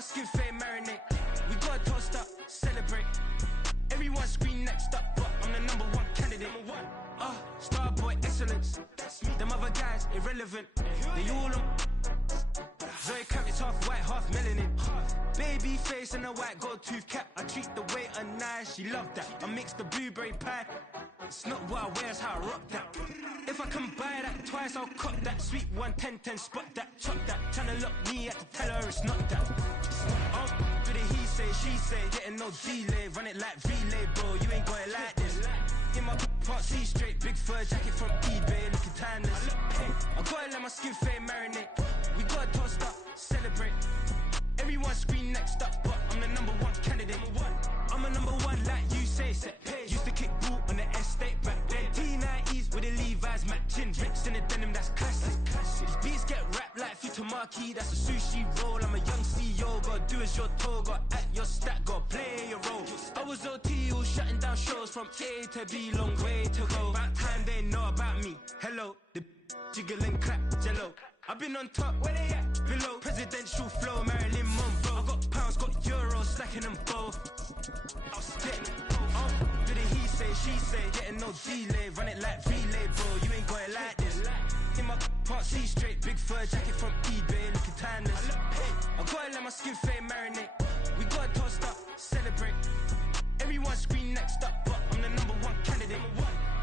my skin fade marinate. We got toast up, celebrate. Everyone scream next up, but I'm the #1 candidate. Star boy excellence. Them other guys irrelevant. They all on. Zoe Camp is half white, half melanin. Baby face and a white gold tooth cap. I treat the waiter nice, she love that. I mix the blueberry pie. It's not what I wear, it's how I rock that. If I can buy that twice, I'll cop that. Sweet 110, spot that, chop that. Tryna lock me at the tell her it's not that. Do the he say, she say, getting no delay. Run it like relay, bro, you ain't got it like this. In my part C straight, big fur jacket from eBay, looking timeless. I gotta let my skin fade marinate. We got toast up, celebrate. Everyone scream next up, but I'm the #1 candidate. I'm a #1 like you say, set pace. Used to kick ball on the estate back then. T90s with the Levi's matching. Rips in the denim, that's classic. These beats get wrapped like Futamaki, that's a sushi roll. I'm a young CEO, gotta do as you're told. Gotta act your stat, gotta play your role. I was OT, all shutting down shows from A to B, long way to go. About time they know about me. Hello, the jiggle and clap, jello. I've been on top, where they at? Below, presidential flow, Marilyn Monroe. I got pounds, got euros, stacking them both. I'll spit. Do the he say, she say, getting no delay. Run it like relay, bro, you ain't got it like this. In my part C straight, big fur jacket from eBay, looking timeless. I gotta let my skin fade marinate. We got toast up, celebrate. Everyone scream next up, but I'm the #1 candidate.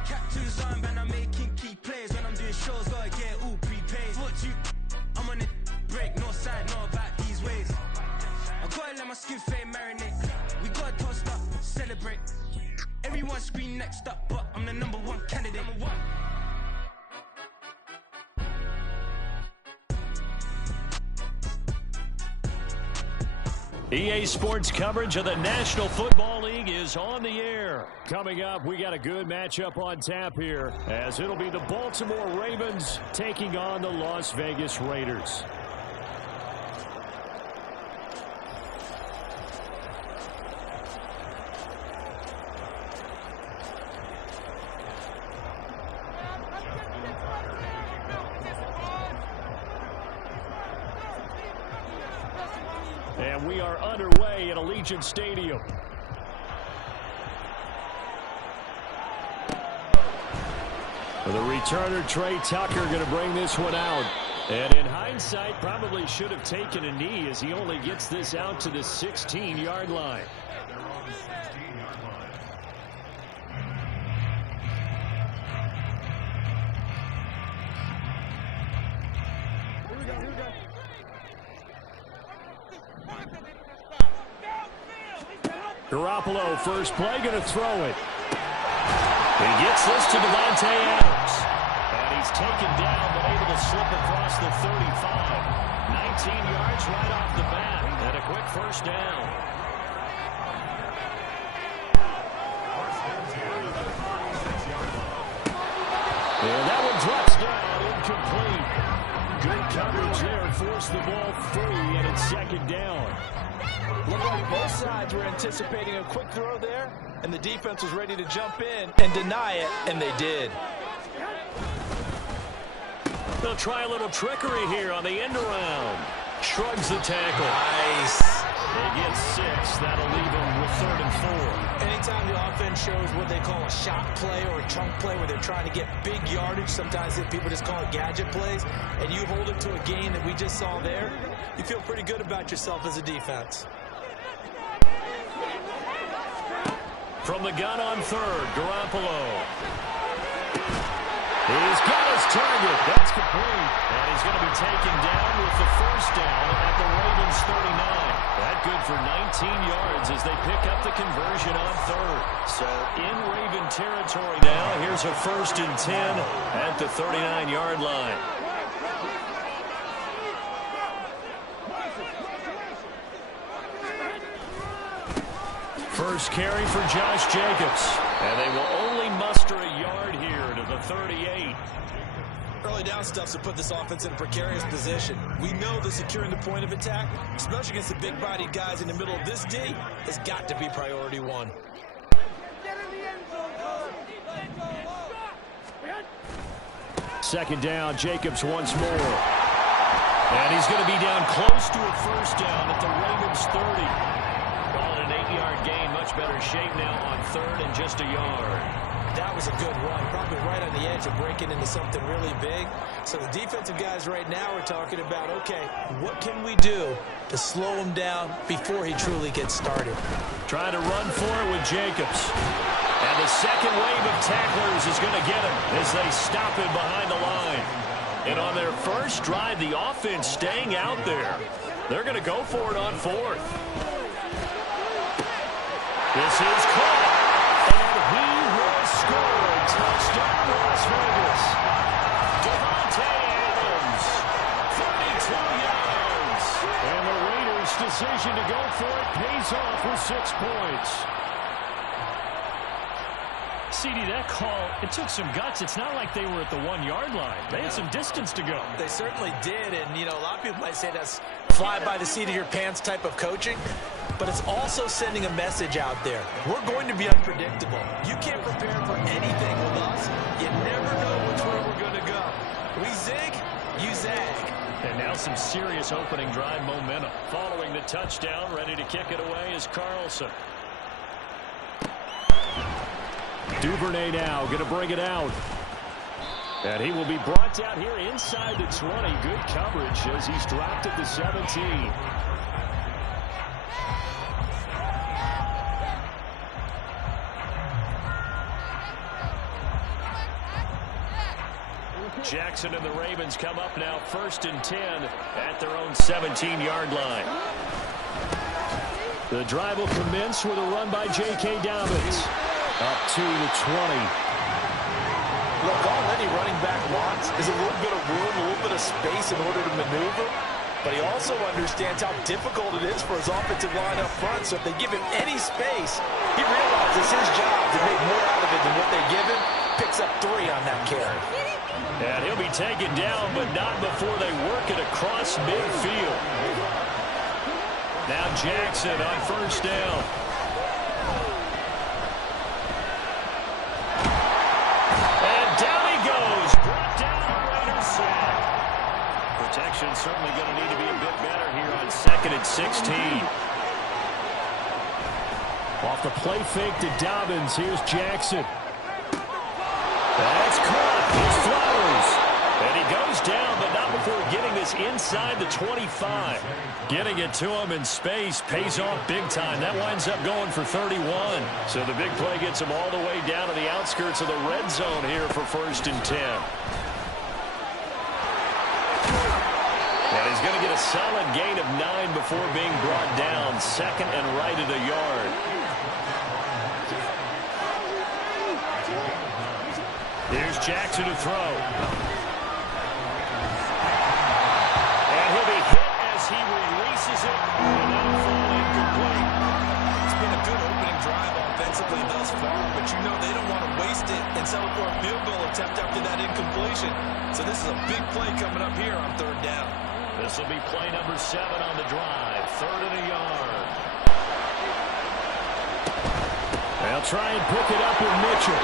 Captain's armband, I'm making key plays. When I'm doing shows, gotta get it all prepaid. What you, I'm on it, break, no sign, know about these ways. I gotta let my skin fade marinate. We gotta toast up, celebrate. Everyone scream next up, but I'm the #1 candidate. EA Sports coverage of the National Football League is on the air. Coming up, we got a good matchup on tap here, as it'll be the Baltimore Ravens taking on the Las Vegas Raiders. And we are underway at Allegiant Stadium. The returner, Trey Tucker, going to bring this one out. And in hindsight, probably should have taken a knee, as he only gets this out to the 16-yard line. Garoppolo, first play, going to throw it. He gets this to Devontae Adams. And he's taken down, but able to slip across the 35. 19 yards right off the bat, and a quick first down. And that one drops down, incomplete. Good coverage there, forced the ball free, and it's second down. Looked like both sides were anticipating a quick throw there, and the defense was ready to jump in and deny it, and they did. They'll try a little trickery here on the end around. Shrugs the tackle. Nice. They get 6. That'll leave them with 3rd and 4. Anytime the offense shows what they call a shot play or a chunk play where they're trying to get big yardage, sometimes people just call it gadget plays, and you hold it to a gain that we just saw there, you feel pretty good about yourself as a defense. From the gun on 3rd, Garoppolo. He's got his target. That's complete. And he's going to be taken down with the first down at the Ravens 39. That good for 19 yards as they pick up the conversion on 3rd. So in Raven territory now. Here's a 1st and 10 at the 39-yard line. First carry for Josh Jacobs. And they will only muster a yard here to the 38. Early down stuff to put this offense in a precarious position. We know that securing the point of attack, especially against the big-bodied guys in the middle of this D, has got to be priority 1. Second down, Jacobs once more. And he's going to be down close to a first down at the Ravens 30. Call it an 8-yard gain. Much better shape now on third and just a yard. That was a good run, probably right on the edge of breaking into something really big. So the defensive guys right now are talking about, okay, what can we do to slow him down before he truly gets started? Trying to run for it with Jacobs. And the second wave of tacklers is going to get him as they stop him behind the line. And on their first drive, the offense staying out there. They're going to go for it on fourth. This is caught. And he will score. Touchdown, Las Vegas. Devontae Adams, 32 yards. And the Raiders' decision to go for it pays off with 6 points. CD, that call, it took some guts. It's not like they were at the 1-yard line. They had some distance to go. They certainly did, and, you know, a lot of people might say that's fly by the seat of your pants type of coaching, but it's also sending a message out there. We're going to be unpredictable. You can't prepare for anything with us. You never know which way we're going to go. We zig, you zag. And now some serious opening drive momentum. Following the touchdown, ready to kick it away is Carlson. Duvernay now going to bring it out. And he will be brought down here inside the 20. Good coverage as he's dropped at the 17. Jackson and the Ravens come up now 1st and 10 at their own 17-yard line. The drive will commence with a run by J.K. Dobbins. Up to the 20. Look, all any running back wants is a little bit of room, a little bit of space in order to maneuver. But he also understands how difficult it is for his offensive line up front. So if they give him any space, he realizes his job to make more out of it than what they give him. Picks up 3 on that carry. And he'll be taken down, but not before they work it across midfield. Now Jackson on 1st down. Protection's certainly going to need to be a bit better here on 2nd and 16. Off the play fake to Dobbins. Here's Jackson. That's caught. It's Flowers. And he goes down, but not before getting this inside the 25. Getting it to him in space pays off big time. That winds up going for 31. So the big play gets him all the way down to the outskirts of the red zone here for 1st and 10. And he's going to get a solid gain of 9 before being brought down. 2nd and right at a yard. Here's Jackson to throw. And he'll be hit as he releases it. And that'll fall incomplete. It's been a good opening drive offensively thus far, but you know they don't want to waste it and settle for a field goal attempt after that incompletion. So this is a big play coming up here on 3rd down. This will be play number 7 on the drive. 3rd and a yard. They'll try and pick it up with Mitchell.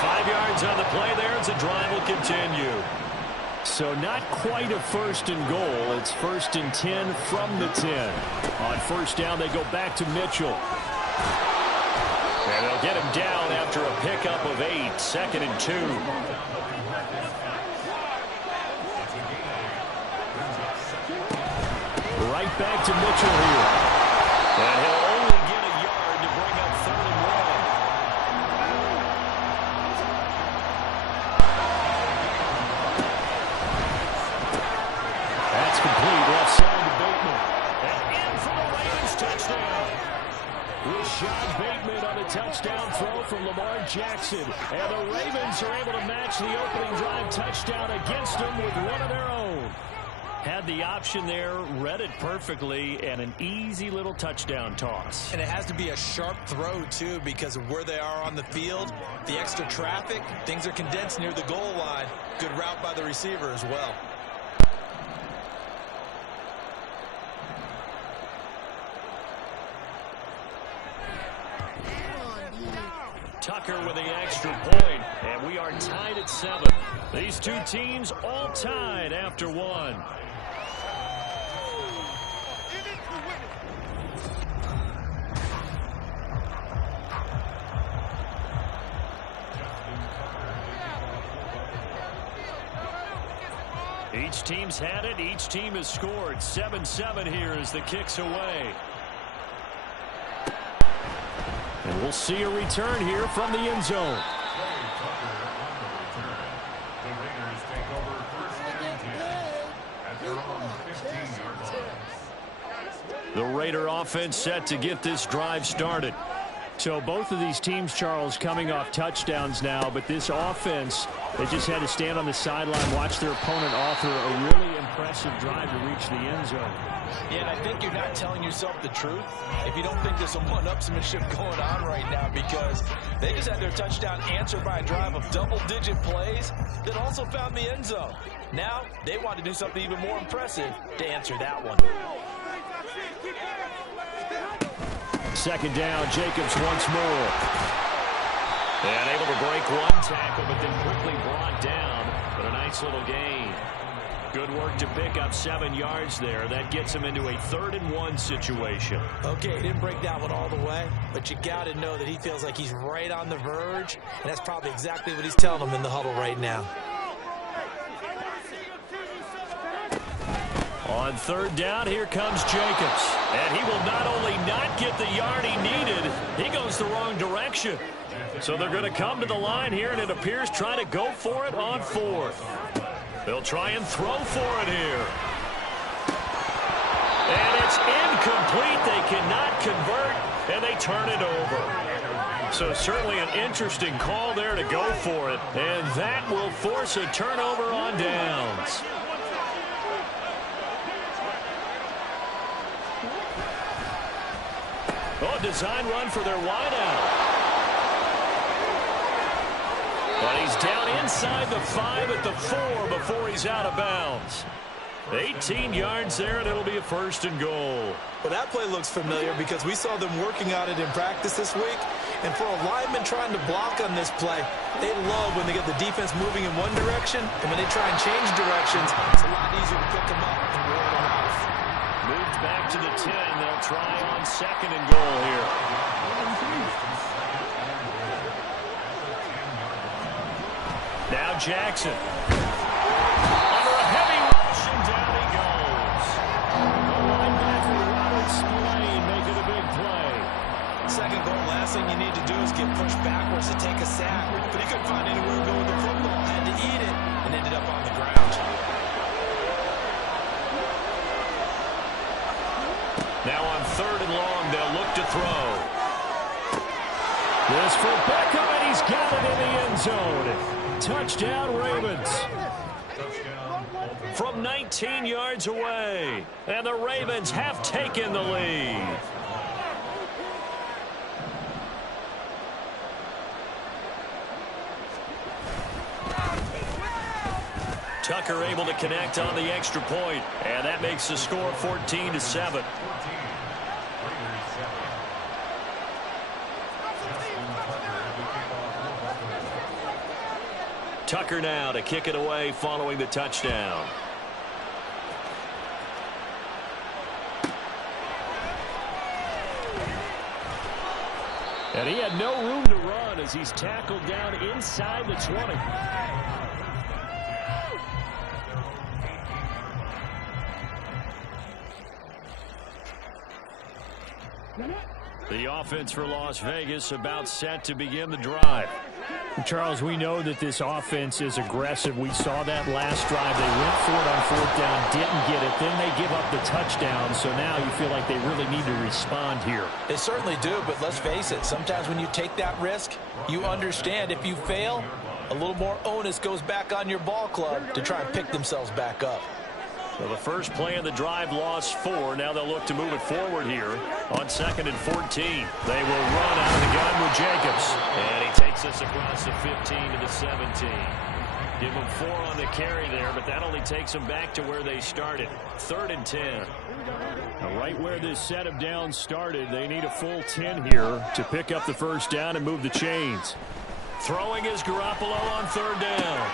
5 yards on the play there as the drive will continue. So not quite a 1st and goal. It's 1st and 10 from the 10. On 1st down, they go back to Mitchell. And they'll get him down after a pickup of 8. 2nd and 2. Right back to Mitchell here. And he'll only get a yard to bring up 3rd and 1. That's complete. Left side to Bateman. And in for the Ravens touchdown. Rashad Bateman on a touchdown throw from Lamar Jackson. And the Ravens are able to match the opening drive touchdown against them with one of their own. Had the option there, read it perfectly, and an easy little touchdown toss. And it has to be a sharp throw, too, because of where they are on the field. The extra traffic, things are condensed near the goal line. Good route by the receiver as well. Tucker with the extra point, and we are tied at 7. These two teams all tied after 1. Each team's had it. Each team has scored. 7-7 here as the kick's away. And we'll see a return here from the end zone. The Raider offense set to get this drive started. So both of these teams, Charles, coming off touchdowns now, but this offense, they just had to stand on the sideline, watch their opponent author a really impressive drive to reach the end zone. Yeah, and I think you're not telling yourself the truth if you don't think there's some one-upsmanship going on right now, because they just had their touchdown answered by a drive of double-digit plays that also found the end zone. Now they want to do something even more impressive to answer that one. Second down, Jacobs once more. And able to break one tackle, but then quickly brought down. But a nice little gain. Good work to pick up 7 yards there. That gets him into a 3rd-and-1 situation. Okay, he didn't break that one all the way, but you got to know that he feels like he's right on the verge, and that's probably exactly what he's telling them in the huddle right now. On 3rd down, here comes Jacobs. And he will not only not get the yard he needed, he goes the wrong direction. So they're going to come to the line here, and it appears trying to go for it on 4th. They'll try and throw for it here. And it's incomplete. They cannot convert, and they turn it over. So certainly an interesting call there to go for it, and that will force a turnover on downs. Oh, design run for their wideout. But he's down inside the 5 at the 4 before he's out of bounds. 18 yards there, and it'll be a 1st and goal. Well, that play looks familiar because we saw them working on it in practice this week. And for a lineman trying to block on this play, they love when they get the defense moving in one direction, and when they try and change directions, it's a lot easier to pick them up and roll them off. Moved back to the 10. They'll try on 2nd and goal here. Now Jackson. Under a heavy rush, and down he goes. The linebacker Robert Spillane making a big play. 2nd goal, last thing you need to do is get pushed backwards to take a sack. But he couldn't find anywhere to go with the football. Had to eat it and ended up on the ground. Now on 3rd and long, they'll look to throw. This for Beckham, and he's got it in the end zone. Touchdown, Ravens. From 19 yards away. And the Ravens have taken the lead. Tucker able to connect on the extra point, and that makes the score 14-7. Tucker now to kick it away following the touchdown. And he had no room to run as he's tackled down inside the 20. The offense for Las Vegas about set to begin the drive. Charles, we know that this offense is aggressive. We saw that last drive. They went for it on 4th down, didn't get it. Then they give up the touchdown. So now you feel like they really need to respond here. They certainly do, but let's face it. Sometimes when you take that risk, you understand if you fail, a little more onus goes back on your ball club to try and pick themselves back up. So the first play of the drive lost 4. Now they'll look to move it forward here on 2nd and 14. They will run out of the gun with Jacobs. And he takes us across the 15 to the 17. Give them 4 on the carry there, but that only takes them back to where they started. 3rd and 10. Now right where this set of downs started, they need a full 10 here to pick up the 1st down and move the chains. Throwing is Garoppolo on 3rd down.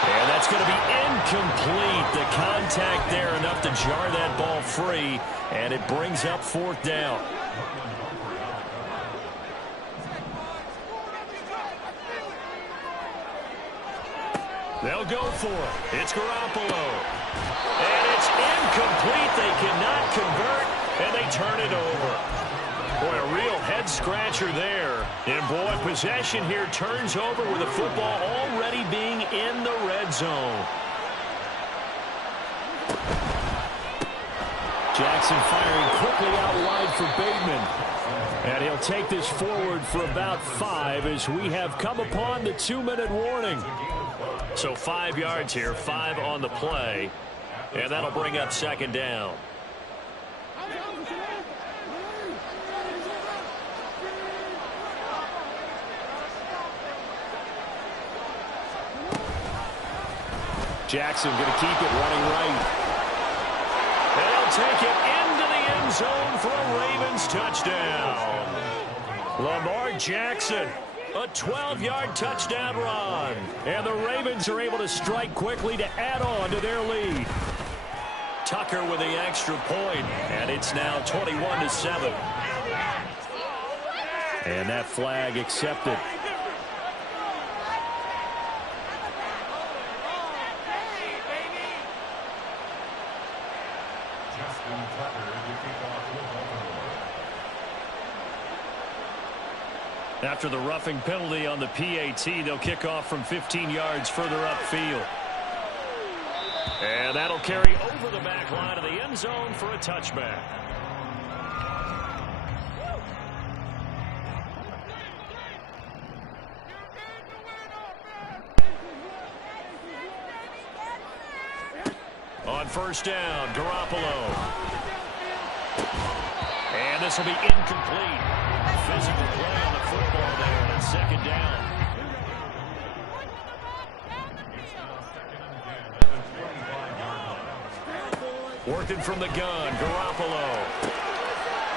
And that's going to be incomplete. The contact there enough to jar that ball free, and it brings up 4th down. They'll go for it. It's Garoppolo. And it's incomplete. They cannot convert, and they turn it over. Boy, a real head-scratcher there. And, boy, possession here turns over with the football already being in the red zone. Jackson firing quickly out wide for Bateman. And he'll take this forward for about 5 as we have come upon the 2-minute warning. So 5 yards here, 5 on the play. And that'll bring up second down. Jackson going to keep it running right. And he'll take it into the end zone for a Ravens touchdown. Lamar Jackson, a 12-yard touchdown run. And the Ravens are able to strike quickly to add on to their lead. Tucker with the extra point, and it's now 21-7. And that flag accepted. After the roughing penalty on the PAT, they'll kick off from 15 yards further upfield. And that'll carry over the back line of the end zone for a touchback. On first down, Garoppolo. And this will be incomplete. Physical play on the football there, and it's second down. Working from the gun, Garoppolo.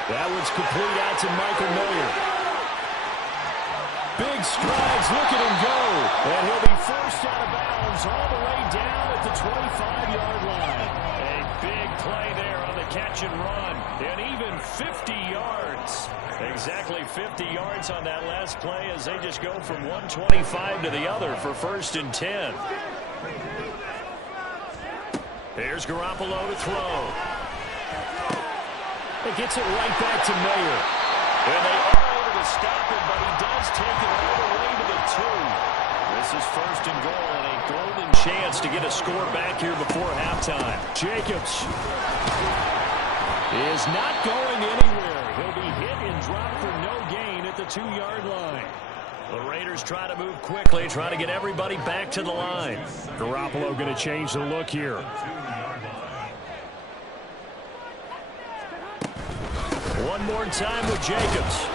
That one's complete out to Michael Mayer. Big strides, look at him go. And he'll be forced out of bounds all the way down at the 25-yard line. A big play there on the catch and run. And even 50 yards. Exactly 50 yards on that last play as they just go from 125 to the other for first and 10. Here's Garoppolo to throw. He gets it right back to Mayer. And they are able to stop him, but he does take it all the way to the 2. This is first and goal and a golden chance to get a score back here before halftime. Jacobs is not going anywhere. He'll be hit and dropped for no gain at the 2-yard line. The Raiders try to move quickly, try to get everybody back to the line. Garoppolo going to change the look here. One more time with Jacobs.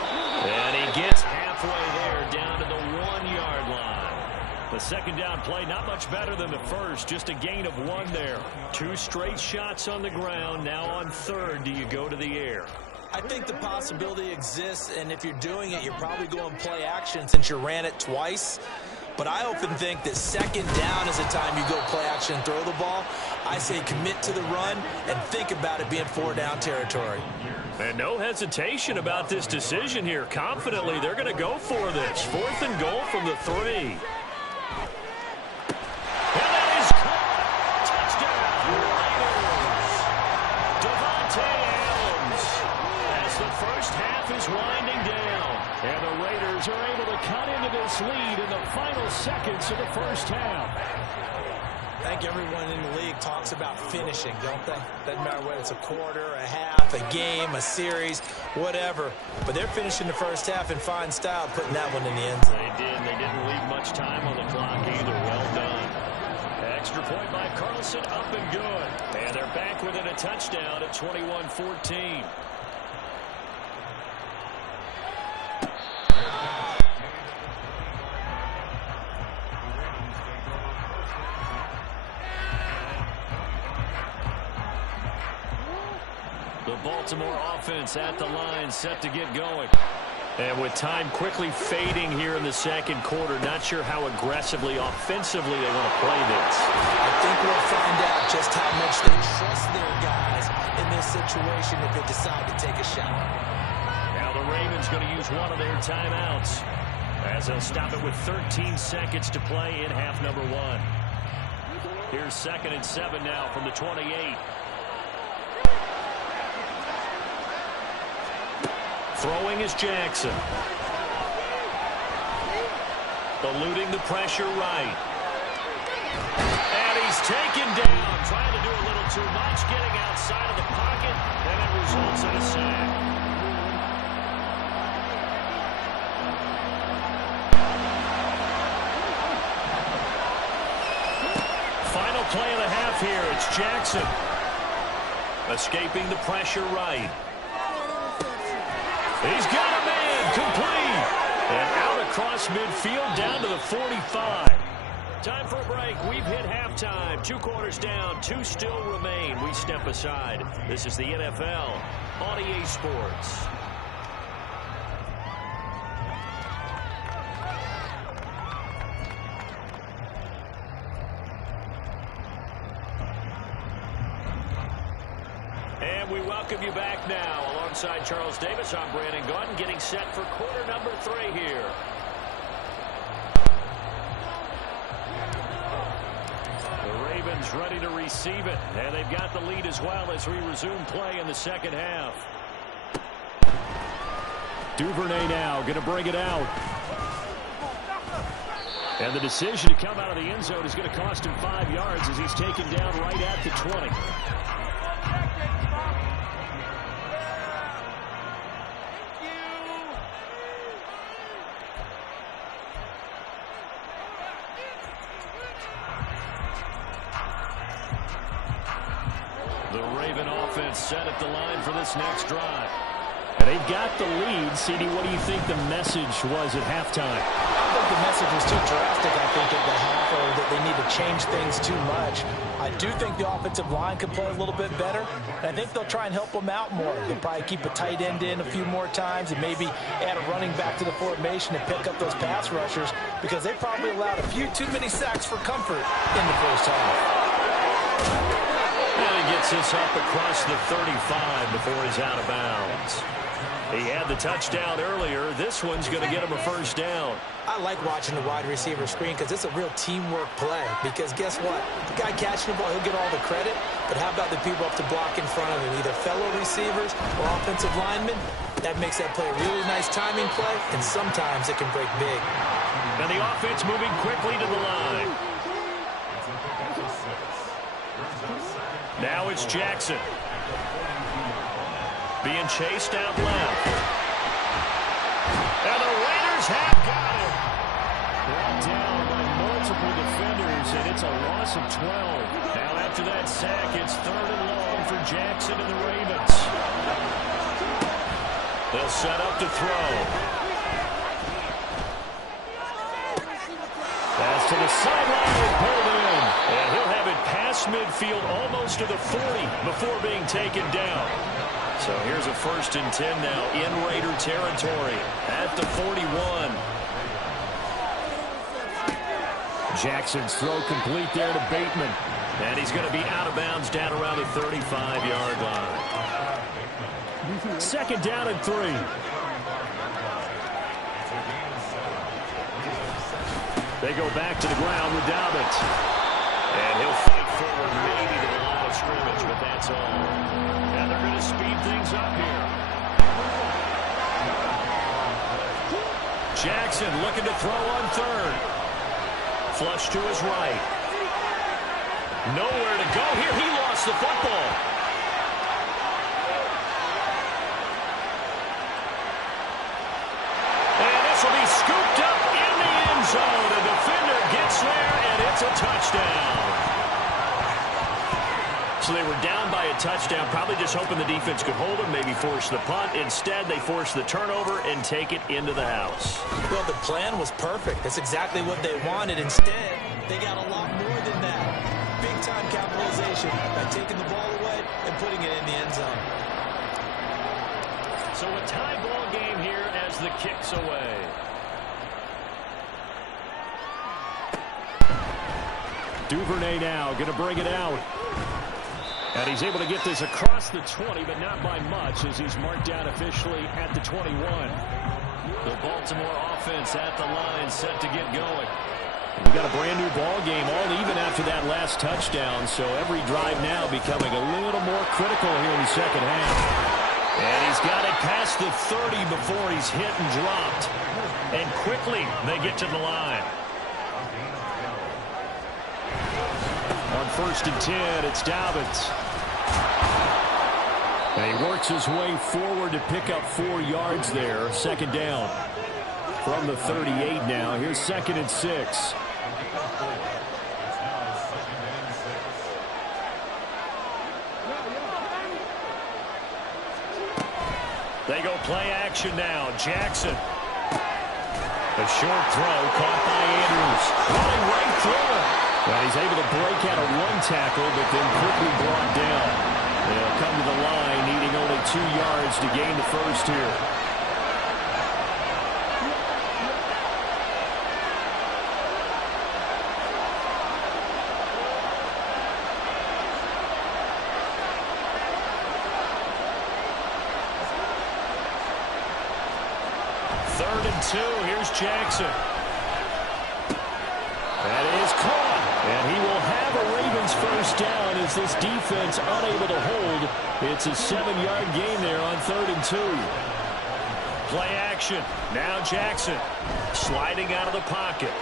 And he gets halfway there down to the 1-yard line. The second down play, not much better than the first, just a gain of 1 there. 2 straight shots on the ground. Now on third, do you go to the air? I think the possibility exists, and if you're doing it, you're probably going play action since you ran it twice. But I often think that second down is the time you go play action and throw the ball. I say commit to the run and think about it being 4-down territory. And no hesitation about this decision here. Confidently, they're going to go for this. 4th and goal from the 3. And that is caught. Touchdown, Raiders. Devontae Adams. As the first half is winding down. And the Raiders are able to cut into this lead in the final seconds of the first half. I think everyone in the league talks about finishing, don't they? Doesn't matter whether it's a quarter, a half, a game, a series, whatever. But they're finishing the first half in fine style, putting that one in the end zone. They did. They didn't leave much time on the clock either. Well done. Extra point by Carlson, up and good. And they're back within a touchdown at 21-14. The Baltimore offense at the line, set to get going. And with time quickly fading here in the second quarter, not sure how aggressively, offensively they want to play this. I think we'll find out just how much they trust their guys in this situation if they decide to take a shot. Now the Ravens going to use one of their timeouts as they'll stop it with 13 seconds to play in half number 1. Here's 2nd and 7 now from the 28. Throwing is Jackson. Eluding the pressure right. And he's taken down. Trying to do a little too much. Getting outside of the pocket. And it results in a sack. Final play of the half here. It's Jackson. Escaping the pressure right. He's got a man. Complete. And out across midfield down to the 45. Time for a break. We've hit halftime. 2 quarters down. 2 still remain. We step aside. This is the NFL on EA Sports. And we welcome you back now. Alongside Charles Davis, I'm Brandon Gaudin, getting set for quarter number 3 here. The Ravens ready to receive it, and they've got the lead as well as we resume play in the second half. Duvernay now going to bring it out. And the decision to come out of the end zone is going to cost him 5 yards as he's taken down right at the 20. The Raven offense set at the line for this next drive. And they've got the lead. CD, what do you think the message was at halftime? I think the message was too drastic, I think, at the half, or that they need to change things too much. I do think the offensive line could play a little bit better, and I think they'll try and help them out more. They'll probably keep a tight end in a few more times and maybe add a running back to the formation to pick up those pass rushers, because they probably allowed a few too many sacks for comfort in the first half. And he gets this up across the 35 before he's out of bounds. He had the touchdown earlier. This one's going to get him a first down. I like watching the wide receiver screen because it's a real teamwork play. Because guess what? The guy catching the ball, he'll get all the credit. But how about the people up to block in front of him, either fellow receivers or offensive linemen? That makes that play a really nice timing play, and sometimes it can break big. And the offense moving quickly to the line. Now it's Jackson. Being chased out left. And the Raiders have got him. Brought down by multiple defenders, and it's a loss of 12. Now after that sack, it's 3rd and long for Jackson and the Ravens. They'll set up to throw. Pass to the sideline and pulled in. And he'll have it past midfield almost to the 40 before being taken down. So here's a 1st and 10 now in Raider territory at the 41. Jackson's throw complete there to Bateman. And he's going to be out of bounds down around the 35-yard line. 2nd down and 3. They go back to the ground with Dobbins. And he'll fight forward maybe to the line of scrimmage, but that's all. And they're going to speed things up here. Jackson looking to throw on 3rd. Flush to his right. Nowhere to go here. He lost the football. And this will be scooped up in the end zone. The defender gets there, and it's a touchdown. So they were down by a touchdown, probably just hoping the defense could hold them, maybe force the punt. Instead, they force the turnover and take it into the house. Well, the plan was perfect. That's exactly what they wanted. Instead, they got a lot more than that. Big-time capitalization by taking the ball away and putting it in the end zone. So a tie ball game here as the kick's away. Duvernay now going to bring it out. And he's able to get this across the 20, but not by much as he's marked down officially at the 21. The Baltimore offense at the line set to get going. We got a brand new ball game, all even after that last touchdown. So every drive now becoming a little more critical here in the second half. And he's got it past the 30 before he's hit and dropped. And quickly they get to the line. On 1st and 10, it's Dobbins. And he works his way forward to pick up 4 yards there. Second down from the 38 now. Here's 2nd and 6. They go play action now. Jackson. A short throw caught by Andrews. Running right through him. Well, he's able to break out of 1 tackle, but then quickly brought down. They'll come to the line, needing only 2 yards to gain the first here. Here's Jackson. That is caught. And he will have a Ravens first down as this defense unable to hold. It's a 7-yard gain there on 3rd and 2. Play action. Now Jackson sliding out of the pocket.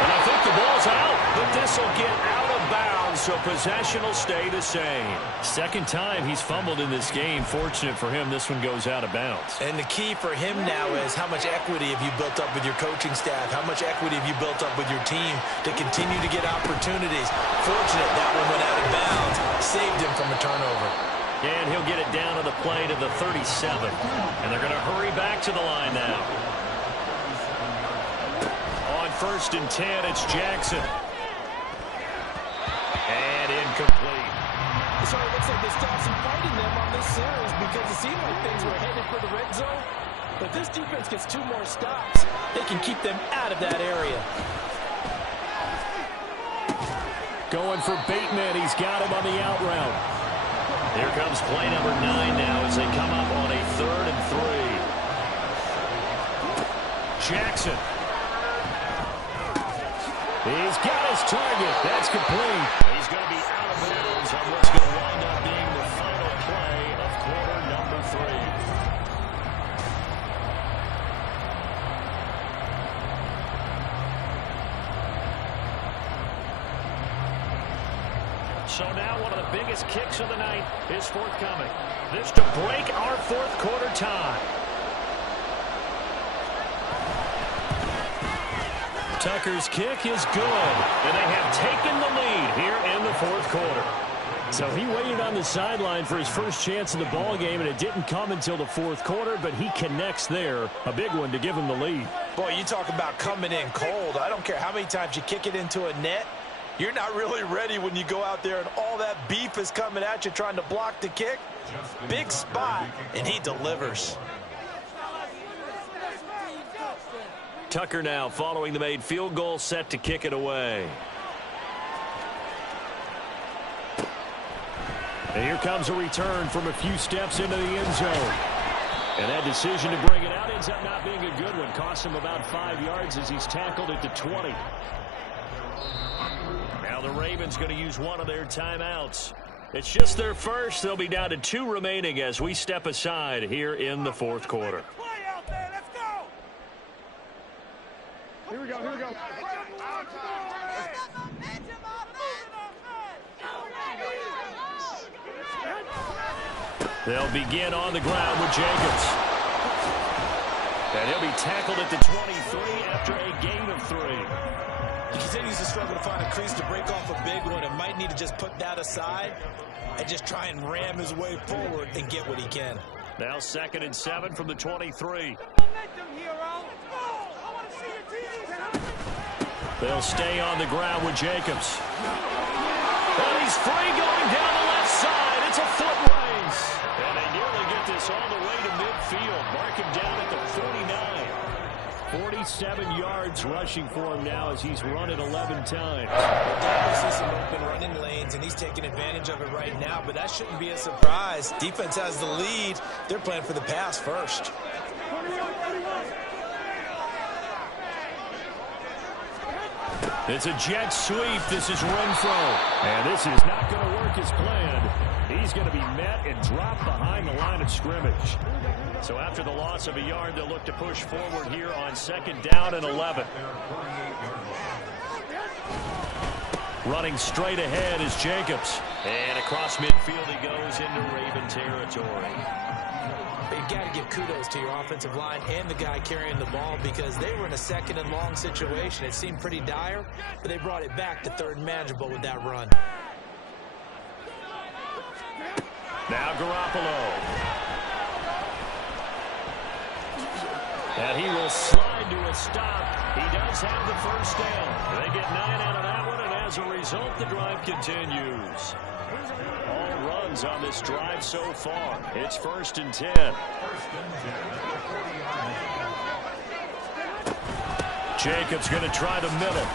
And I think the ball's out, but this will get out of bounds, so possession will stay the same. Second time he's fumbled in this game. Fortunate for him, this one goes out of bounds. And the key for him now is how much equity have you built up with your coaching staff? How much equity have you built up with your team to continue to get opportunities? Fortunate that one went out of bounds, saved him from a turnover. And he'll get it down to the play to the 37. And they're going to hurry back to the line now. On 1st and 10, it's Jackson. And incomplete. So it looks like they stopped some fighting them on this series because it seemed like things were headed for the red zone. But this defense gets 2 more stops. They can keep them out of that area. Going for Bateman. He's got him on the out route. Here comes play number 9 now as they come up on a 3rd and 3. Jackson. He's got his target. That's complete. He's going to be out of bounds on what's going to wind up being the final play of quarter number 3. So now one of the biggest kicks of the night is forthcoming. This to break our 4th quarter tie. Tucker's kick is good, and they have taken the lead here in the 4th quarter. So he waited on the sideline for his first chance in the ball game, and it didn't come until the 4th quarter, but he connects there. A big one to give him the lead. Boy, you talk about coming in cold. I don't care how many times you kick it into a net. You're not really ready when you go out there and all that beef is coming at you trying to block the kick. Big spot, and he delivers. Tucker now following the made field goal, set to kick it away. And here comes a return from a few steps into the end zone. And that decision to bring it out ends up not being a good one. Costs him about 5 yards as he's tackled at the 20. Now the Ravens going to use one of their timeouts. It's just their first. They'll be down to 2 remaining as we step aside here in the 4th quarter. Here we go, here we go. They'll begin on the ground with Jacobs. And he'll be tackled at the 23 after a gain of 3. He continues to struggle to find a crease to break off a big one and might need to just put that aside and just try and ram his way forward and get what he can. Now 2nd and 7 from the 23. They'll stay on the ground with Jacobs. And he's free going down the left side. It's a foot race. And they nearly get this all the way to midfield. Mark him down at the 49. 47 yards rushing for him now as he's run it 11 times. Well, see some open running lanes, and he's taking advantage of it right now, but that shouldn't be a surprise. Defense has the lead. They're playing for the pass first. It's a jet sweep. This is Renfro. And this is not going to work as planned. He's going to be met and dropped behind the line of scrimmage. So after the loss of a yard, they'll look to push forward here on 2nd down and 11. Running straight ahead is Jacobs. And across midfield he goes into Raven territory. You've got to give kudos to your offensive line and the guy carrying the ball because they were in a 2nd and long situation. It seemed pretty dire, but they brought it back to 3rd and manageable with that run. Now Garoppolo. And he will slide to a stop. He does have the 1st down. They get 9 out of that one, and as a result, the drive continues. All runs on this drive so far. It's 1st and 10. Jacobs going to try the middle.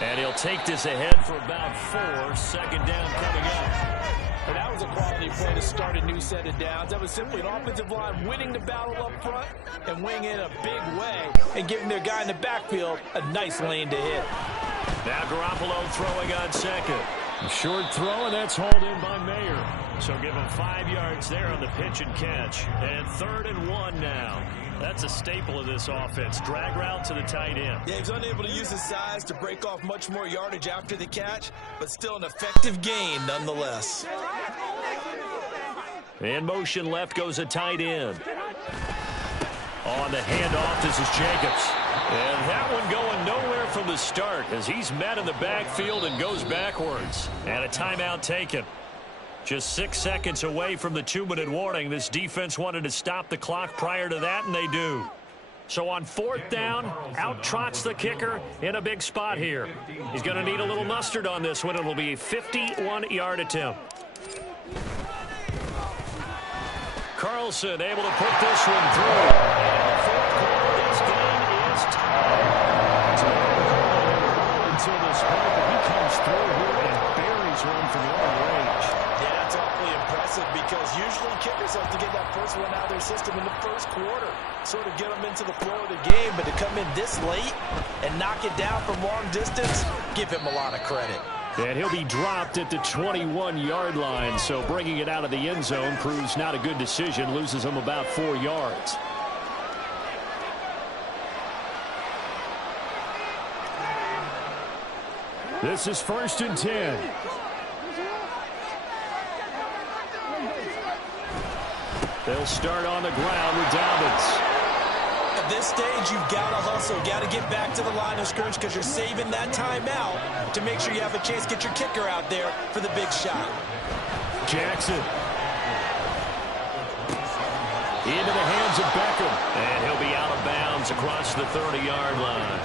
And he'll take this ahead for about 4. 2nd down coming up. And that was a quality play to start a new set of downs. That was simply an offensive line winning the battle up front and winning in a big way and giving their guy in the backfield a nice lane to hit. Now Garoppolo throwing on 2nd. A short throw, and that's hauled in by Mayer. So give him 5 yards there on the pitch and catch. And 3rd and 1 now. That's a staple of this offense. Drag route to the tight end. Yeah, he's unable to use his size to break off much more yardage after the catch, but still an effective gain nonetheless. In motion left goes a tight end. On the handoff, this is Jacobs. And that one going nowhere from the start as he's met in the backfield and goes backwards. And a timeout taken. Just 6 seconds away from the 2-minute warning. This defense wanted to stop the clock prior to that, and they do. So on 4th down, out trots the kicker in a big spot here. He's going to need a little mustard on this one. It'll be a 51-yard attempt. Carlson able to put this one through. And the 4th quarter, this game is tied. Until this point, but he comes through here and buries one from long range. Yeah, that's awfully impressive because usually kickers have to get that first one out of their system in the 1st quarter, sort of get them into the flow of the game, but to come in this late and knock it down from long distance, give him a lot of credit. And he'll be dropped at the 21-yard line, so bringing it out of the end zone proves not a good decision, loses him about 4 yards. This is 1st and 10. They'll start on the ground with Dobbins. At this stage, you've got to hustle, got to get back to the line of scrimmage because you're saving that timeout to make sure you have a chance to get your kicker out there for the big shot. Jackson. Into the hands of Beckham. And he'll be out of bounds across the 30-yard line.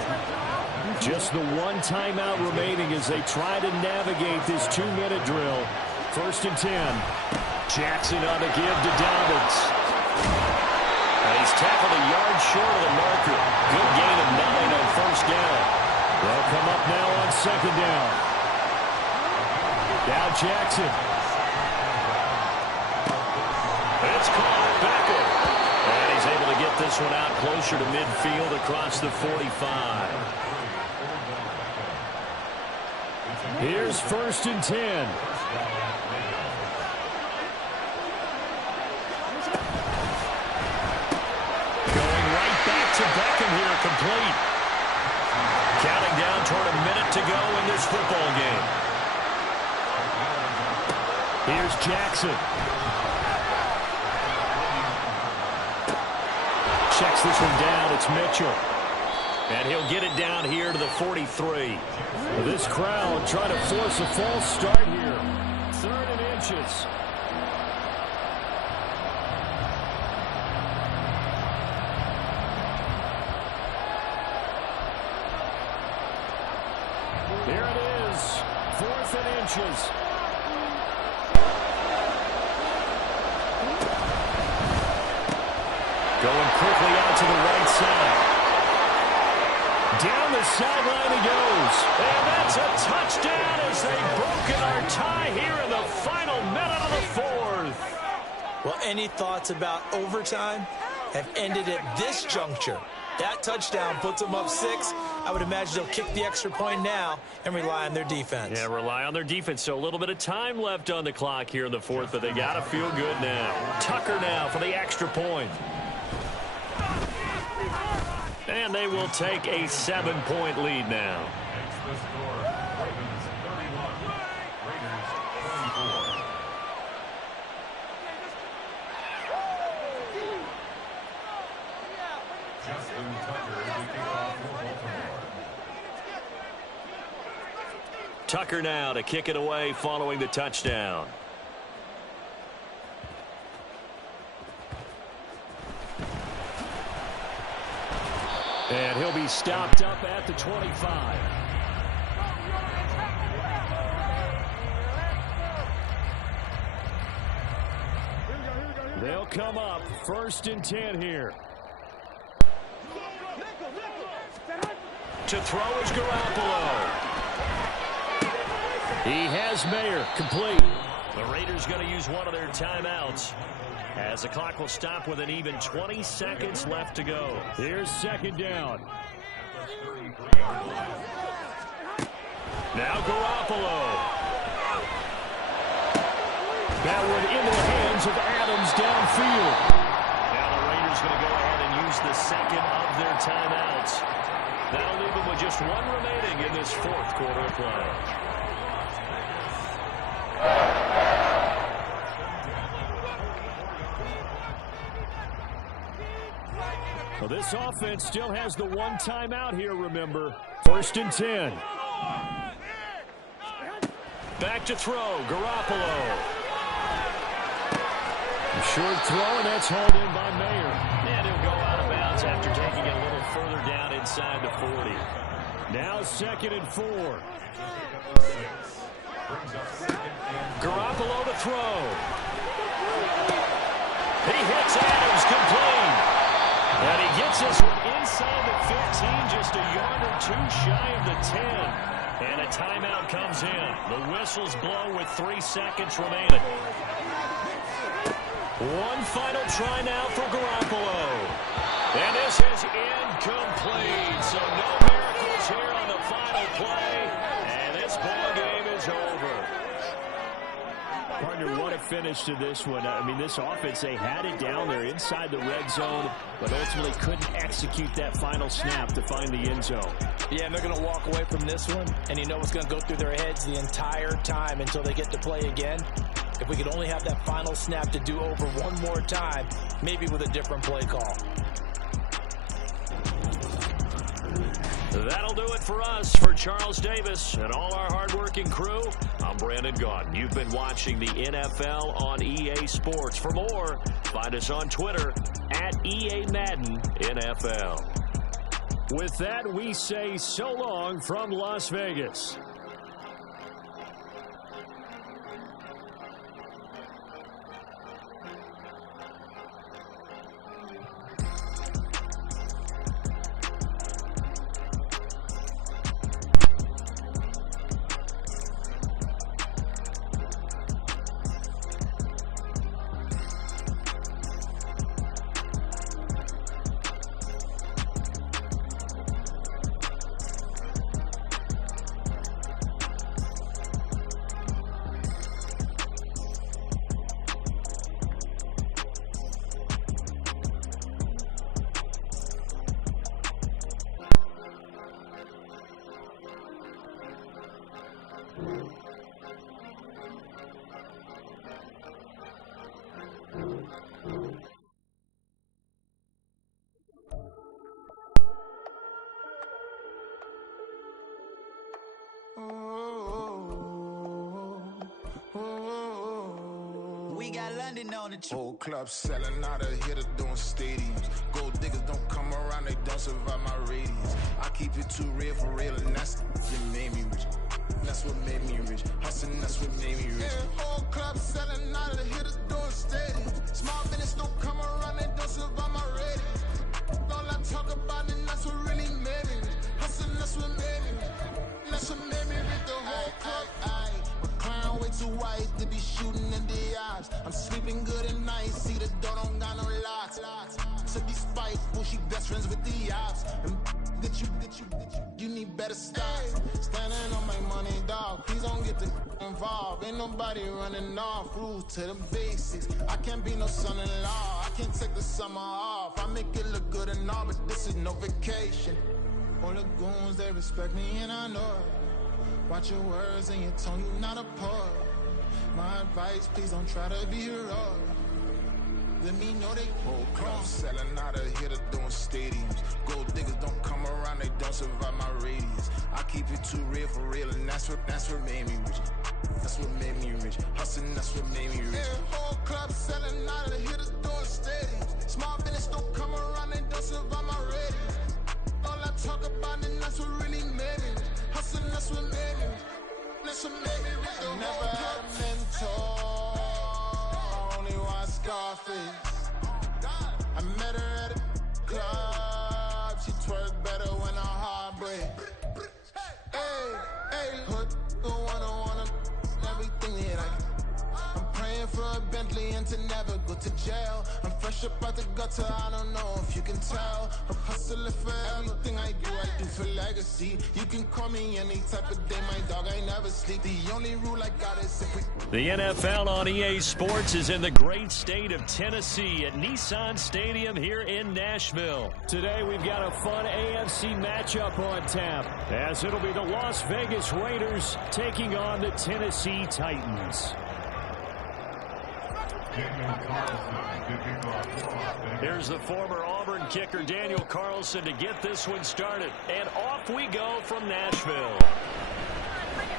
Just the 1 timeout remaining as they try to navigate this 2-minute drill. 1st and 10. Jackson on the give to Dobbins. And he's tackled a yard short of the marker. Good gain of 9 on 1st down. They'll come up now on 2nd down. Now Jackson. It's caught. Beckham. And he's able to get this one out closer to midfield across the 45. Here's 1st and 10. Going right back to Beckham here, complete. Counting down toward a minute to go in this football game. Here's Jackson. Checks this one down. It's Mitchell. And he'll get it down here to the 43. This crowd trying to force a false start here. 3rd and inches. Here it is. 4th and inches. Going quickly out to the right side. Down the sideline he goes. And that's a touchdown as they've broken our tie here in the final minute of the 4th. Well, any thoughts about overtime have ended at this juncture. That touchdown puts them up 6. I would imagine they'll kick the extra point now and rely on their defense. Yeah, rely on their defense. So a little bit of time left on the clock here in the fourth, but they got to feel good now. Tucker now for the extra point. And they will take a 7-point lead now. Tucker now to kick it away following the touchdown. And he'll be stopped up at the 25. They'll come up 1st and 10 here. To throw is Garoppolo. He has Mayer complete. The Raiders going to use one of their timeouts as the clock will stop with an even 20 seconds left to go. Here's 2nd down. Now Garoppolo. That one into the hands of Adams downfield. Now the Raiders going to go ahead and use the 2nd of their timeouts. That'll leave them with just one remaining in this 4th quarter of play. Well, this offense still has the one timeout here, remember. 1st and 10. Back to throw, Garoppolo. A short throw, and that's hauled in by Mayer. And he'll go out of bounds after taking it a little further down inside the 40. Now 2nd and 4. Garoppolo to throw. He hits Adams complete. And he gets this one inside the 15, just a yard or two shy of the 10. And a timeout comes in. The whistles blow with 3 seconds remaining. One final try now for Garoppolo. And this is incomplete. So no miracles here on the final play. And this ball game is over. Partner, what a finish to this one. I mean, this offense, they had it down there inside the red zone, but ultimately couldn't execute that final snap to find the end zone. Yeah, and they're going to walk away from this one, and you know what's going to go through their heads the entire time until they get to play again. If we could only have that final snap to do over one more time, maybe with a different play call. That'll do it for us. For Charles Davis and all our hardworking crew, I'm Brandon Gaudin. You've been watching the NFL on EA Sports. For more, find us on Twitter at EA Madden NFL. With that, we say so long from Las Vegas. We got London on the Whole club selling out of hitter doing stadiums. Gold diggers don't come around, they don't survive my radius. I keep it too real for real, and that's what made me rich. That's what made me rich. Hustling, that's what made me rich. Yeah, whole club selling out of hitters doing stadiums. Small business don't come around, they don't survive my radius. All I talk about it, that's what really made me rich. Hustling, that's what made me rich. That's what made me rich. The whole club. My way too white to be shooting in the eyes. I'm sleeping good at night. See the door don't got no locks. to be spiteful. She best friends with the ops. And you need better stop. Standing on my money, dog. Please don't get the involved. Ain't nobody running off. Rules to the basics. I can't be no son-in-law. I can't take the summer off. I make it look good and all, but this is no vacation. All the goons, they respect me and I know it. Watch your words and your tone, you not a poet. My advice, please don't try to be heroic. Let me know they whole club selling out of here to doing stadiums. Gold diggers don't come around, they don't survive my radius. I keep it too real for real, and that's what made me rich. That's what made me rich. Hustling, that's what made me rich. Yeah, whole club selling out of here to doing stadiums. Small business don't come around, they don't survive my radius. All I talk about, and that's what really made me rich. Hustling, that's what made me rich. That's what made me rich. I never had a mentor. Only watch Scarface. I met her at a club. She twerk better when her heart break. Hey, put the one everything that I'm praying for a Bentley and to never go to jail. I'm fresh up out the gutter, I don't know if you can tell. I'm hustling for everything I do for legacy. You can call me any type of day, my dog, I never sleep. The only rule I got is if we... The NFL on EA Sports is in the great state of Tennessee at Nissan Stadium here in Nashville. Today we've got a fun AFC matchup on tap, as it'll be the Las Vegas Raiders taking on the Tennessee Titans. Here's the former Auburn kicker Daniel Carlson to get this one started. And off we go from Nashville.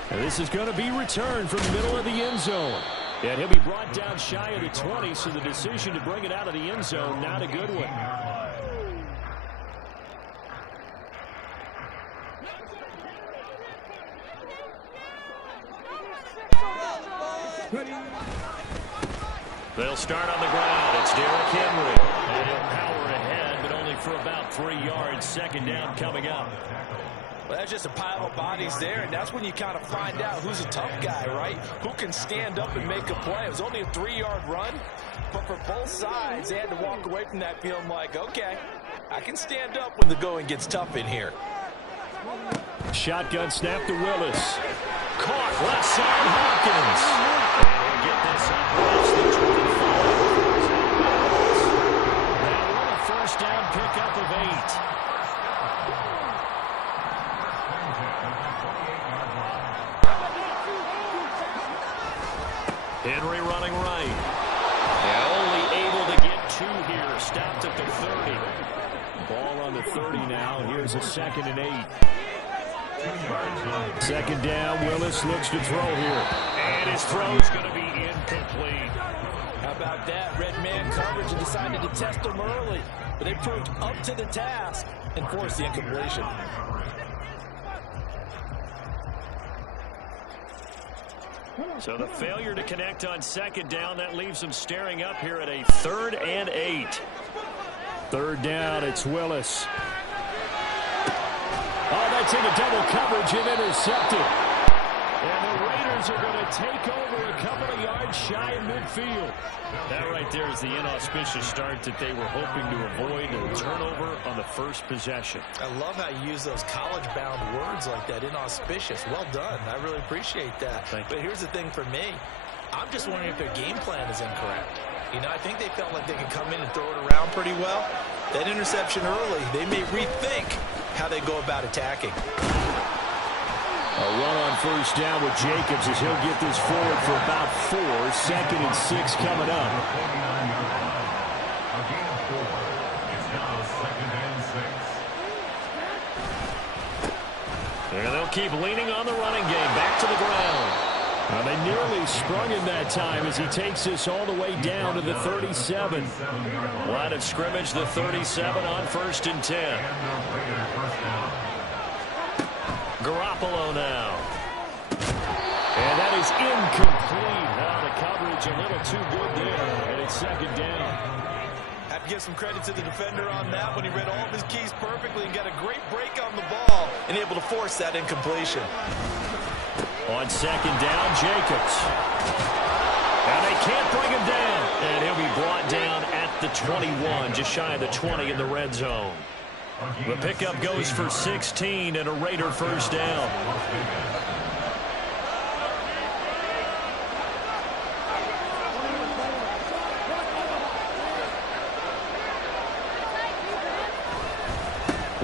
And this is going to be returned from the middle of the end zone. And he'll be brought down shy of the 20, so the decision to bring it out of the end zone, not a good one. They'll start on the ground. It's Derrick Henry. And he'll power ahead, but only for about 3 yards. Second down coming up. Well, that's just a pile of bodies there, and that's when you kind of find out who's a tough guy, right? Who can stand up and make a play. It was only a 3-yard run, but for both sides, they had to walk away from that feeling like, okay, I can stand up when the going gets tough in here. Shotgun snap to Willis. Caught left side, Hopkins. And he'll get this across the 25. Now what a first down pickup of 8. Henry running right. And only able to get 2 here. Stopped at the 30. Ball on the 30 now. Here's a 2nd and 8. Second down. Willis looks to throw here. And his throw is going to be incomplete. How about that? Red man coverage and decided to test them early. But they proved up to the task and forced the incompletion. So the failure to connect on second down, that leaves them staring up here at a 3rd and 8. Third down, it's Willis. Oh, that's into double coverage and intercepted. And the Raiders are going to take over a couple of yards shy of midfield. That right there is the inauspicious start that they were hoping to avoid, a turnover on the first possession. I love how you use those college-bound words like that, inauspicious. Well done. I really appreciate that. But here's the thing for me. I'm just wondering if their game plan is incorrect. You know, I think they felt like they could come in and throw it around pretty well. That interception early, they may rethink how they go about attacking. A run on first down with Jacobs as he'll get this forward for about 4. 2nd and 6 coming up. And they'll keep leaning on the running game. Back to the ground. Now they nearly sprung him that time as he takes this all the way down to the 37. Line of scrimmage, the 37 on 1st and 10. Garoppolo now. And that is incomplete. Now the coverage a little too good there. And it's 2nd down. Have to give some credit to the defender on that when he read all of his keys perfectly and got a great break on the ball and able to force that incompletion. On 2nd down, Jacobs. And they can't bring him down. And he'll be brought down at at the 21, just shy of the 20 in the red zone. The pickup goes for 16 and a Raider first down.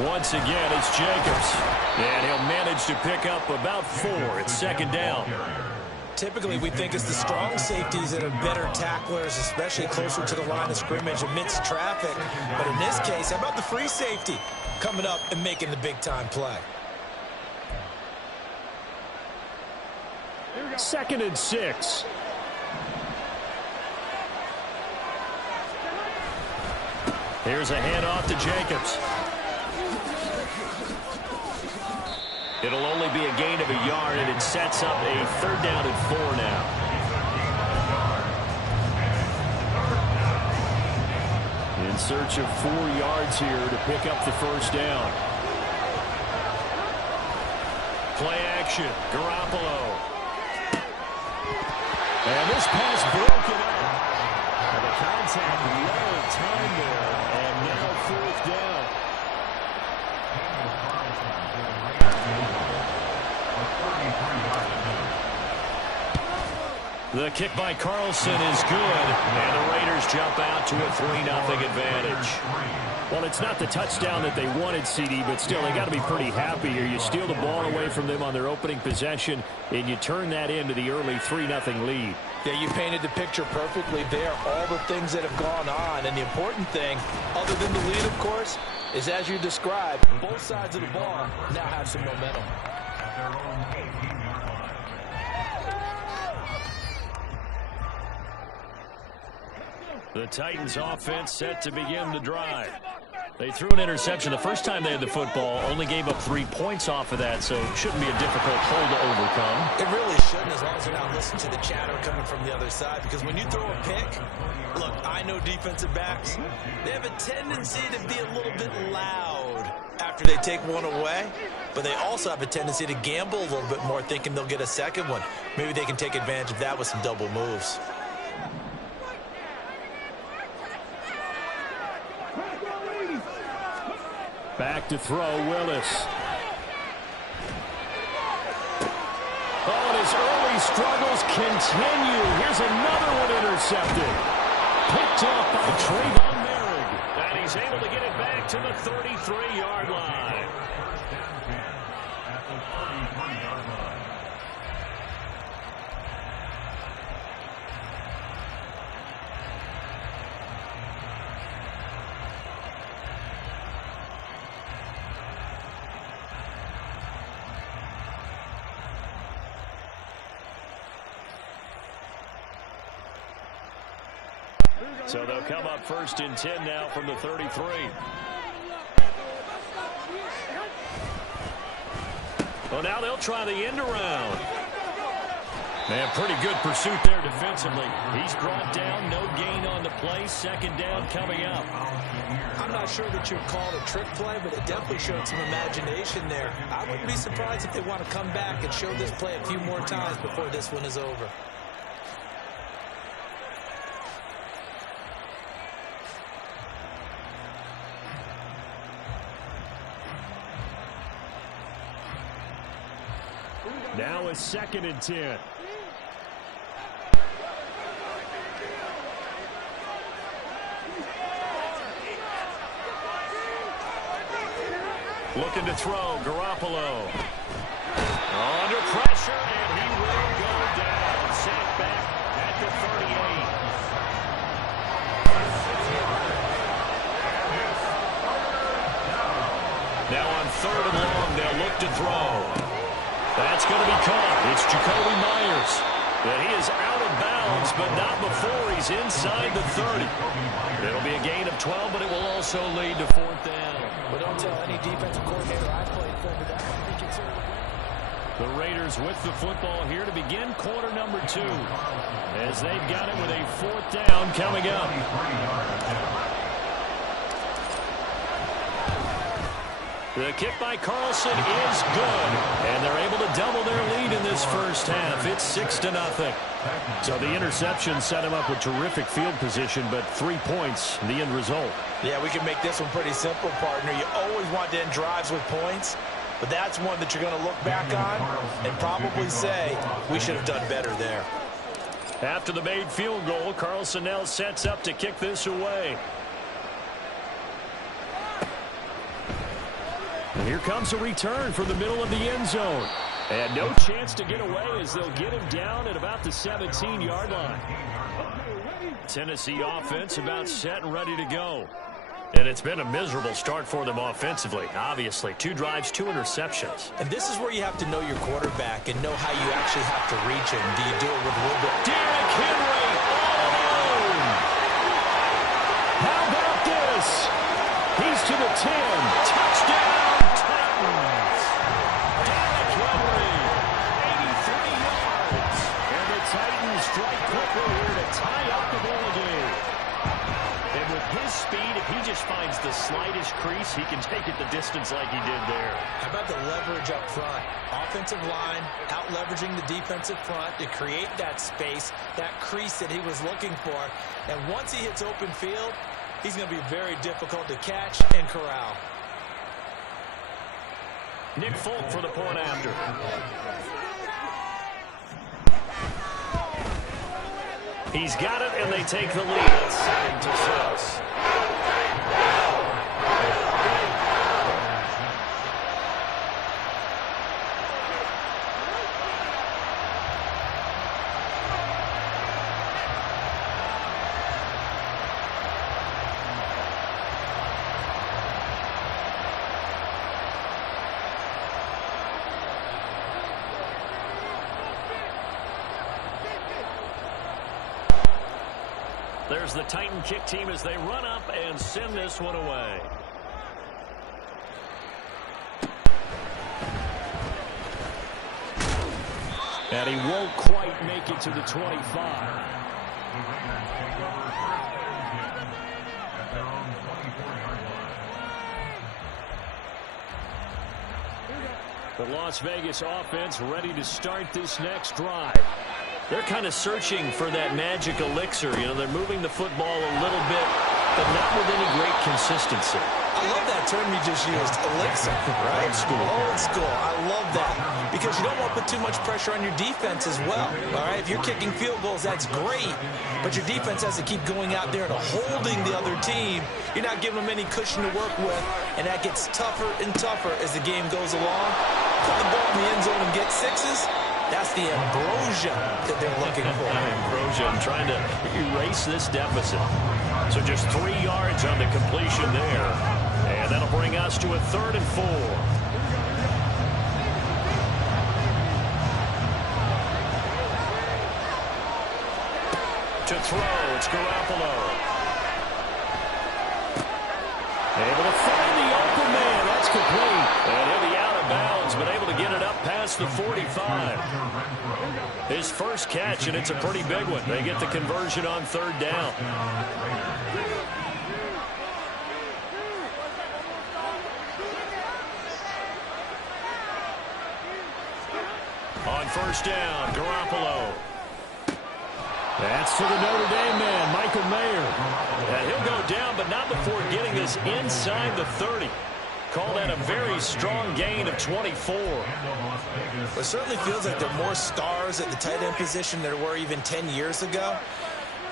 Once again, it's Jacobs. And he'll manage to pick up about 4. It's second down. Typically, we think it's the strong safeties that are better tacklers, especially closer to the line of scrimmage amidst traffic. But in this case, how about the free safety coming up and making the big-time play? 2nd and 6. Here's a handoff to Jacobs. It'll only be a gain of a yard, and it sets up a 3rd down and 4 now. In search of 4 yards here to pick up the first down. Play action, Garoppolo. And this pass broken up. And the contact low time there, and now 4th down. The kick by Carlson is good, and the Raiders jump out to a 3-0 advantage. Well, it's not the touchdown that they wanted, CD, but still, they got to be pretty happy here. You steal the ball away from them on their opening possession, and you turn that into the early 3-0 lead. Yeah, you painted the picture perfectly there, all the things that have gone on. And the important thing, other than the lead, of course, is as you described, both sides of the ball now have some momentum. The Titans offense set to begin the drive. They threw an interception the first time they had the football, only gave up 3 points off of that, so it shouldn't be a difficult hole to overcome. It really shouldn't, as long as you're not listening to the chatter coming from the other side, because when you throw a pick, look, I know defensive backs, they have a tendency to be a little bit loud after they take one away, but they also have a tendency to gamble a little bit more, thinking they'll get a second one. Maybe they can take advantage of that with some double moves. Back to throw, Willis. Oh, and his early struggles continue. Here's another one intercepted. Picked off by Trayvon Merrick. And he's able to get it back to the 33-yard line. So they'll come up 1st and 10 now from the 33. Well, now they'll try the end around. Man, pretty good pursuit there defensively. He's brought down, no gain on the play. 2nd down coming up. I'm not sure that you'd call it a trick play, but it definitely showed some imagination there. I wouldn't be surprised if they want to come back and show this play a few more times before this one is over. Now it's 2nd and 10. Looking to throw, Garoppolo. Under pressure, and he will go down. Set back at the 38. Now on 3rd and long, they'll look to throw. That's going to be caught. It's Jacoby Myers. And he is out of bounds, but not before he's inside the 30. It'll be a gain of 12, but it will also lead to 4th down. But don't tell any defensive coordinator I played for, but that would be considered. The Raiders with the football here to begin quarter number 2, as they've got it with a 4th down coming up. The kick by Carlson is good, and they're able to double their lead in this first half. It's 6-0. So the interception set him up with terrific field position, but 3 points, the end result. Yeah, we can make this one pretty simple, partner. You always want to end drives with points, but that's one that you're going to look back on and probably say, we should have done better there. After the made field goal, Carlson now sets up to kick this away. And here comes a return from the middle of the end zone. And no chance to get away as they'll get him down at about the 17-yard line. Tennessee offense about set and ready to go. And it's been a miserable start for them offensively. Obviously, 2 drives, 2 interceptions. And this is where you have to know your quarterback and know how you actually have to reach him. Do you do it with a little bit? Derrick Henry all alone. How about this? He's to the 10. Touchdown. Strike quickly here to tie up the ball game. And with his speed, if he just finds the slightest crease, he can take it the distance like he did there. How about the leverage up front? Offensive line out leveraging the defensive front to create that space, that crease that he was looking for. And once he hits open field, he's going to be very difficult to catch and corral. Nick Folk for the point after. He's got it, and they take the lead. It's 7-6. There's the Titan kick team as they run up and send this one away. And he won't quite make it to the 25. The Las Vegas offense ready to start this next drive. They're kind of searching for that magic elixir. You know, they're moving the football a little bit, but not with any great consistency. I love that term you just used, elixir, right? Old school. Old school. I love that because you don't want to put too much pressure on your defense as well, all right? If you're kicking field goals, that's great, but your defense has to keep going out there and holding the other team. You're not giving them any cushion to work with, and that gets tougher and tougher as the game goes along. Put the ball in the end zone and get sixes. That's the ambrosia that they're looking for. Ambrosia, I'm trying to erase this deficit. So just 3 yards on the completion there. And that'll bring us to a 3rd and 4. To throw, it's Garoppolo. Able to find the open man. That's complete. And he'll be out of bounds, but able to get it up past the 45. His first catch, and it's a pretty big one. They get the conversion on 3rd down. On 1st down, Garoppolo. That's to the Notre Dame man, Michael Mayer. And he'll go down, but not before getting this inside the 30. Call that a very strong gain of 24. It certainly feels like there are more stars at the tight end position than there were even 10 years ago.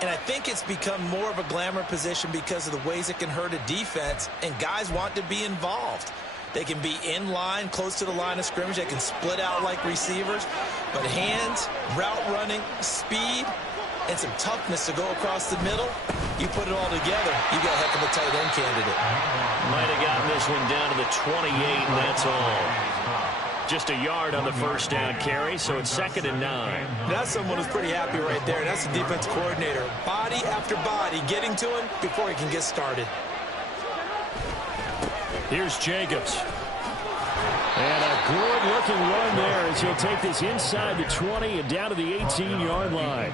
And I think it's become more of a glamour position because of the ways it can hurt a defense, and guys want to be involved. They can be in line, close to the line of scrimmage. They can split out like receivers. But hands, route running, speed, and some toughness to go across the middle, you put it all together, you got a heck of a tight end candidate. Might have gotten this one down to the 28, and that's all. Just a yard on the 1st down carry, so it's 2nd and 9. That's someone who's pretty happy right there. That's the defense coordinator. Body after body, getting to him before he can get started. Here's Jacobs. And a good-looking run there as he'll take this inside the 20 and down to the 18-yard line.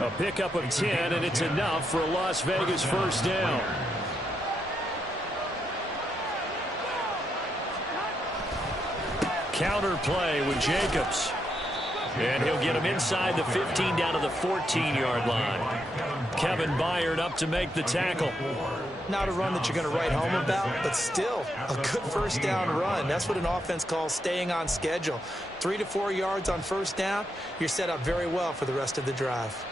A pickup of 10, and it's enough for a Las Vegas 1st down. counter play with Jacobs. And he'll get him inside the 15 down to the 14-yard line. Kevin Byard up to make the tackle. Not a run that you're going to write home about, but still a good first down run. That's what an offense calls staying on schedule. 3 to 4 yards on first down, you're set up very well for the rest of the drive.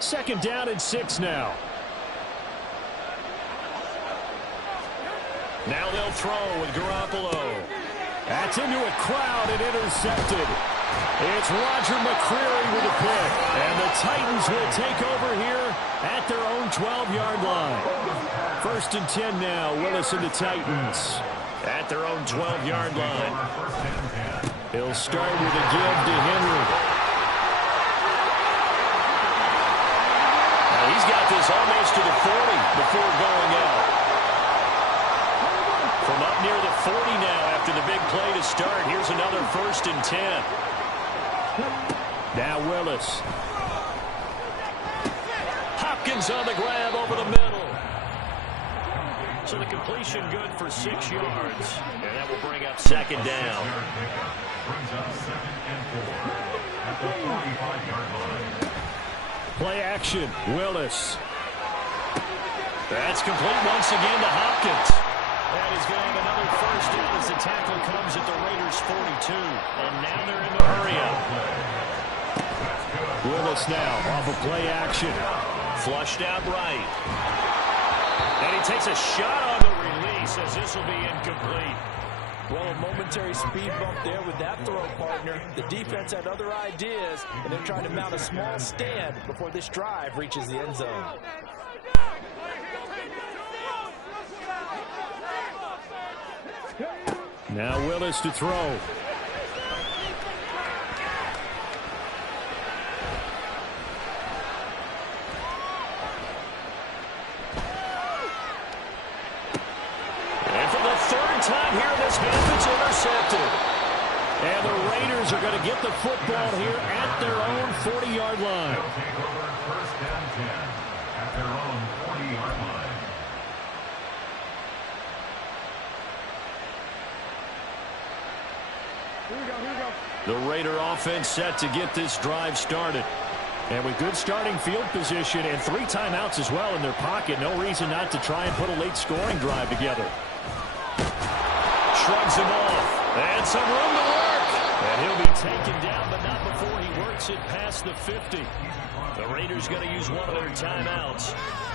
Second down and 6 now. Now they'll throw with Garoppolo. That's into a crowd and intercepted. It's Roger McCreary with a pick. And the Titans will take over here at their own 12-yard line. First and 10 now, Willis and the Titans at their own 12-yard line. He'll start with a give to Henry. Now he's got this almost to the 40 before going out. From up near the 40 now after the big play to start. Here's another first and 10. Now Willis. Hopkins on the grab over the middle. So the completion good for 6 yards. And that will bring up second down. Play action. Willis. That's complete once again to Hopkins. And he's going to have another first down as the tackle comes at the Raiders' 42. And now they're in the hurry-up. Willis now off of play action. Flushed out right. And he takes a shot on the release as this will be incomplete. Well, a momentary speed bump there with that throw, partner. The defense had other ideas, and they're trying to mount a small stand before this drive reaches the end zone. Now Willis to throw. And for the third time here in this half, it's intercepted. And the Raiders are going to get the football here at their own 40-yard line. First down 10 at their own 40-yard line. The Raider offense set to get this drive started. And with good starting field position and 3 timeouts as well in their pocket, no reason not to try and put a late scoring drive together. Shrugs him off. And some room to work. And he'll be taken down, but not before he works it past the 50. The Raiders going to use one of their timeouts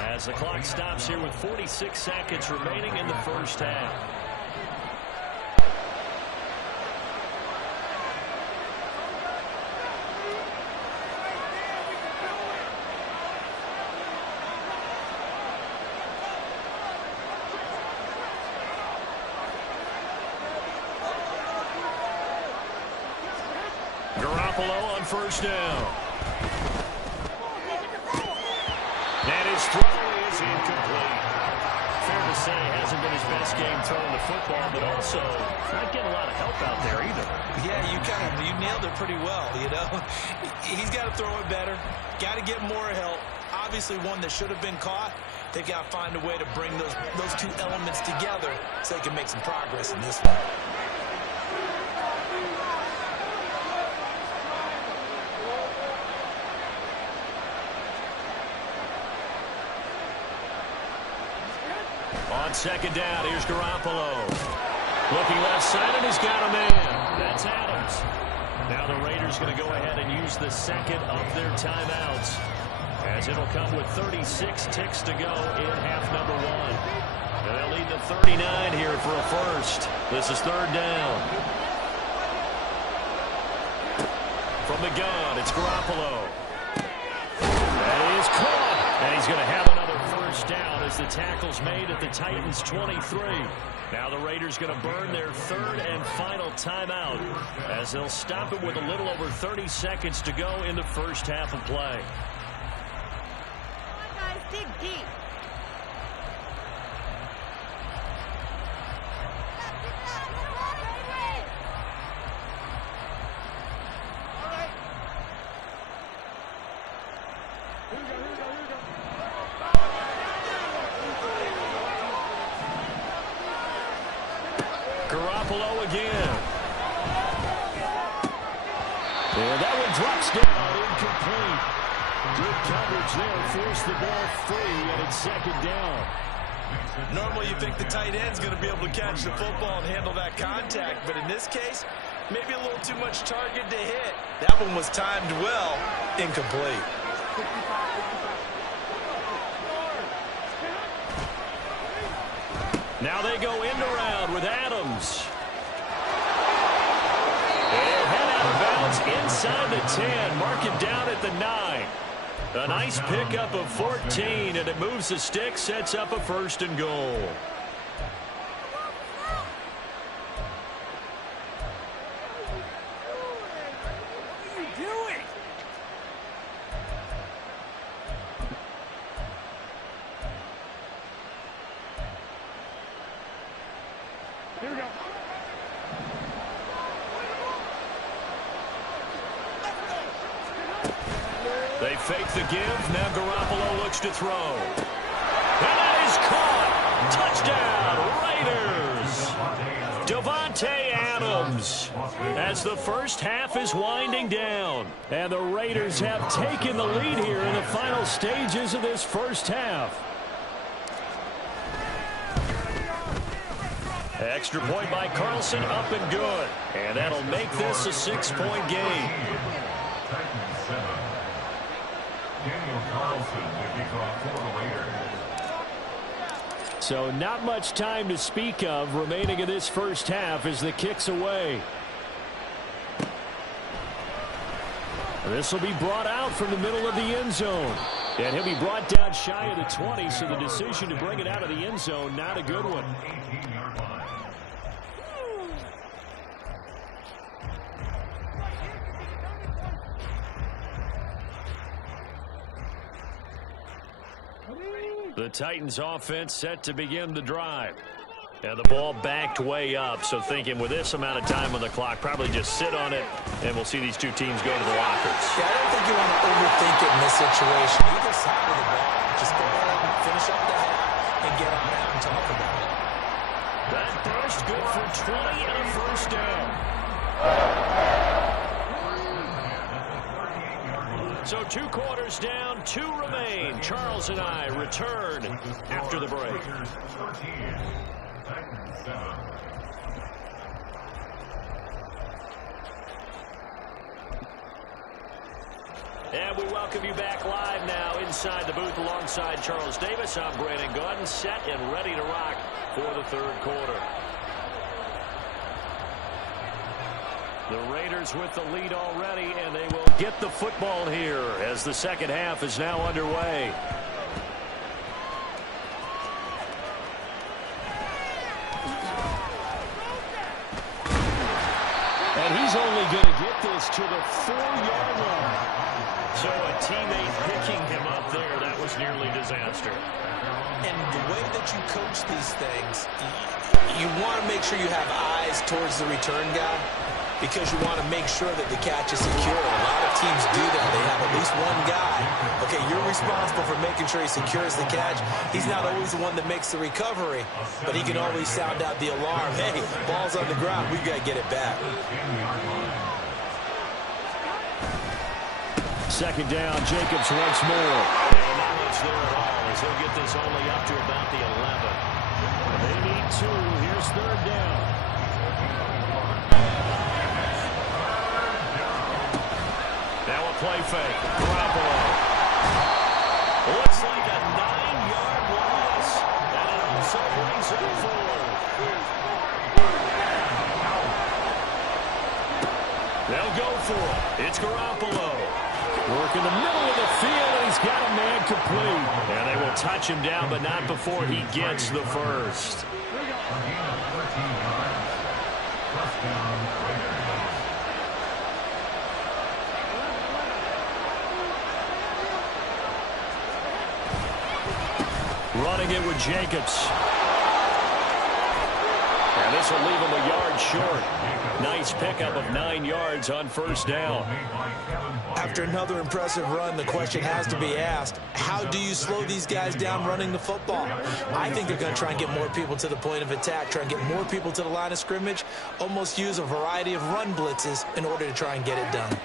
as the clock stops here with 46 seconds remaining in the first half. Garoppolo on first down. And his throw is incomplete. Fair to say, hasn't been his best game throwing the football, but also not getting a lot of help out there either. Yeah, you nailed it pretty well, you know. He's got to throw it better. Got to get more help. Obviously one that should have been caught. They've got to find a way to bring those two elements together so they can make some progress in this one. On second down, here's Garoppolo. Looking left side, and he's got a man. That's Adams. Now the Raiders going to go ahead and use the second of their timeouts, as it'll come with 36 ticks to go in half number 1. And they'll lead the 39 here for a first. This is third down. From the gun, it's Garoppolo. That is caught. And he's going to have another first down as the tackle's made at the Titans' 23. Now the Raiders going to burn their third and final timeout as they'll stop it with a little over 30 seconds to go in the first half of play. Come on, guys, dig deep. Garoppolo again. And that one drops down, incomplete. Good coverage there, forced the ball free, and it's second down. Normally you think the tight end's going to be able to catch the football and handle that contact, but in this case, maybe a little too much target to hit. That one was timed well, incomplete. Now they go end around with Adams. They'll head out of bounds inside the 10. Mark it down at the 9. A nice pickup of 14, and it moves the stick, sets up a 1st and goal. What are you doing? Here we go. They fake the give. Now Garoppolo looks to throw. And that is caught. Touchdown, Raiders. Davante Adams. As the first half is winding down. And the Raiders have taken the lead here in the final stages of this first half. Extra point by Carlson, up and good. And that'll make this a 6-point game. So not much time to speak of remaining in this first half as the kick's away. This will be brought out from the middle of the end zone. And he'll be brought down shy of the 20, so the decision to bring it out of the end zone, not a good one. The Titans offense set to begin the drive. And the ball backed way up, so thinking with this amount of time on the clock, probably just sit on it, and we'll see these two teams go to the lockers. Yeah, I don't think you want to overthink it in this situation. Either side of the ball, just go ahead and finish up the half and get on out and talk about it. That burst good for 20 and a 1st down. So 2 quarters down, 2 remain. Charles and I return after the break. And we welcome you back live now inside the booth alongside Charles Davis. I'm Brandon Gaudin, set and ready to rock for the 3rd quarter. The Raiders with the lead already, and they will get the football here as the second half is now underway. And he's only going to get this to the 4-yard line. So a teammate picking him up there, that was nearly disaster. And the way that you coach these things, you want to make sure you have eyes towards the return guy, because you want to make sure that the catch is secure. A lot of teams do that. They have at least one guy. Okay, you're responsible for making sure he secures the catch. He's not always the one that makes the recovery, but he can always sound out the alarm. Hey, ball's on the ground. We've got to get it back. Second down, Jacobs once more. And not much there at all, as he'll get this only up to about the 11. They need 2. Here's 3rd down. Now a play fake. Garoppolo. Looks like a 9-yard loss. And it also brings it forward. They'll go for it. It's Garoppolo. Work in the middle of the field, and he's got a man complete. And they will touch him down, but not before he gets the first. Running it with Jacobs. And And this will leave him a yard short. Nice pickup of 9 yards on first down. After another impressive run, the question has to be asked, how do you slow these guys down running the football? I think they're going to try and get more people to the point of attack, try and get more people to the line of scrimmage, almost use a variety of run blitzes in order to try and get it done.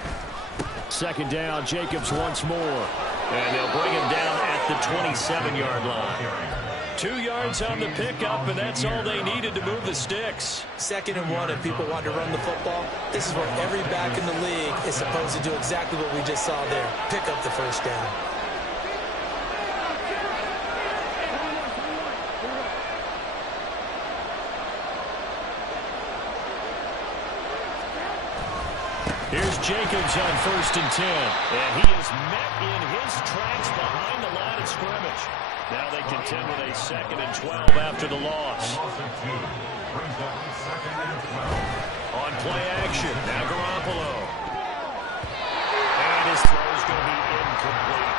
Second down, Jacobs once more. And they'll bring him down at the 27-yard line. 2 yards on the pickup, and that's all they needed to move the sticks. 2nd and 1, if people want to run the football, this is where every back in the league is supposed to do exactly what we just saw there, pick up the first down. Here's Jacobs on 1st and 10, and he is met in his tracks behind the line of scrimmage. Now they contend with a 2nd and 12 after the loss. On play action, now Garoppolo. And his throw is going to be incomplete.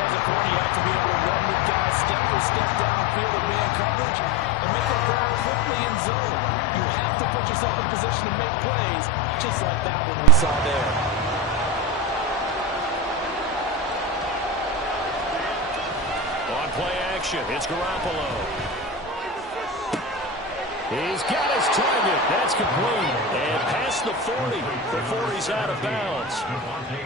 As a corner, you have to be able to run with guys step for step downfield and man coverage and make a throw quickly in zone. You have to put yourself in position to make plays, just like that one we saw there. On play action, it's Garoppolo. He's got his target. That's complete. And past the 40 before he's out of bounds.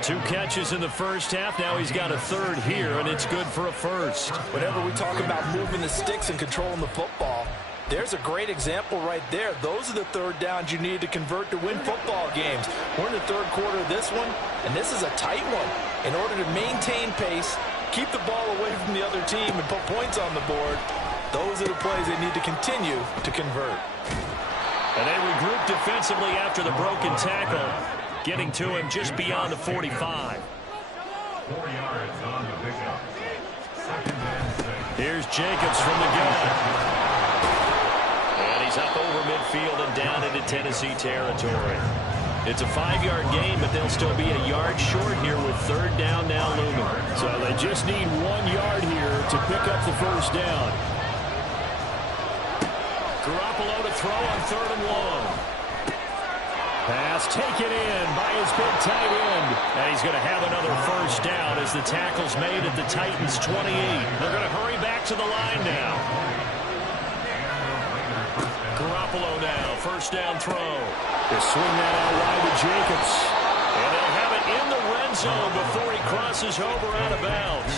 2 catches in the first half. Now he's got a 3rd here, and it's good for a 1st. Whenever we talk about moving the sticks and controlling the football, there's a great example right there. Those are the 3rd downs you need to convert to win football games. We're in the 3rd quarter of this one, and this is a tight one. In order to maintain pace, keep the ball away from the other team, and put points on the board, those are the plays they need to continue to convert. And they regroup defensively after the broken tackle, getting to him just beyond the 45. 4 yards on the pickup. 2nd and 6. Here's Jacobs from the gun. And he's up over midfield and down into Tennessee territory. It's a 5-yard gain, but they'll still be a yard short here with 3rd down now looming. So they just need 1 yard here to pick up the first down. Garoppolo to throw on 3rd and 1. Pass taken in by his big tight end. And he's going to have another first down as the tackle's made at the Titans' 28. They're going to hurry back to the line now. Garoppolo now, first down throw. They swing that out wide to Jacobs. And they'll have it in the red zone before he crosses over out of bounds.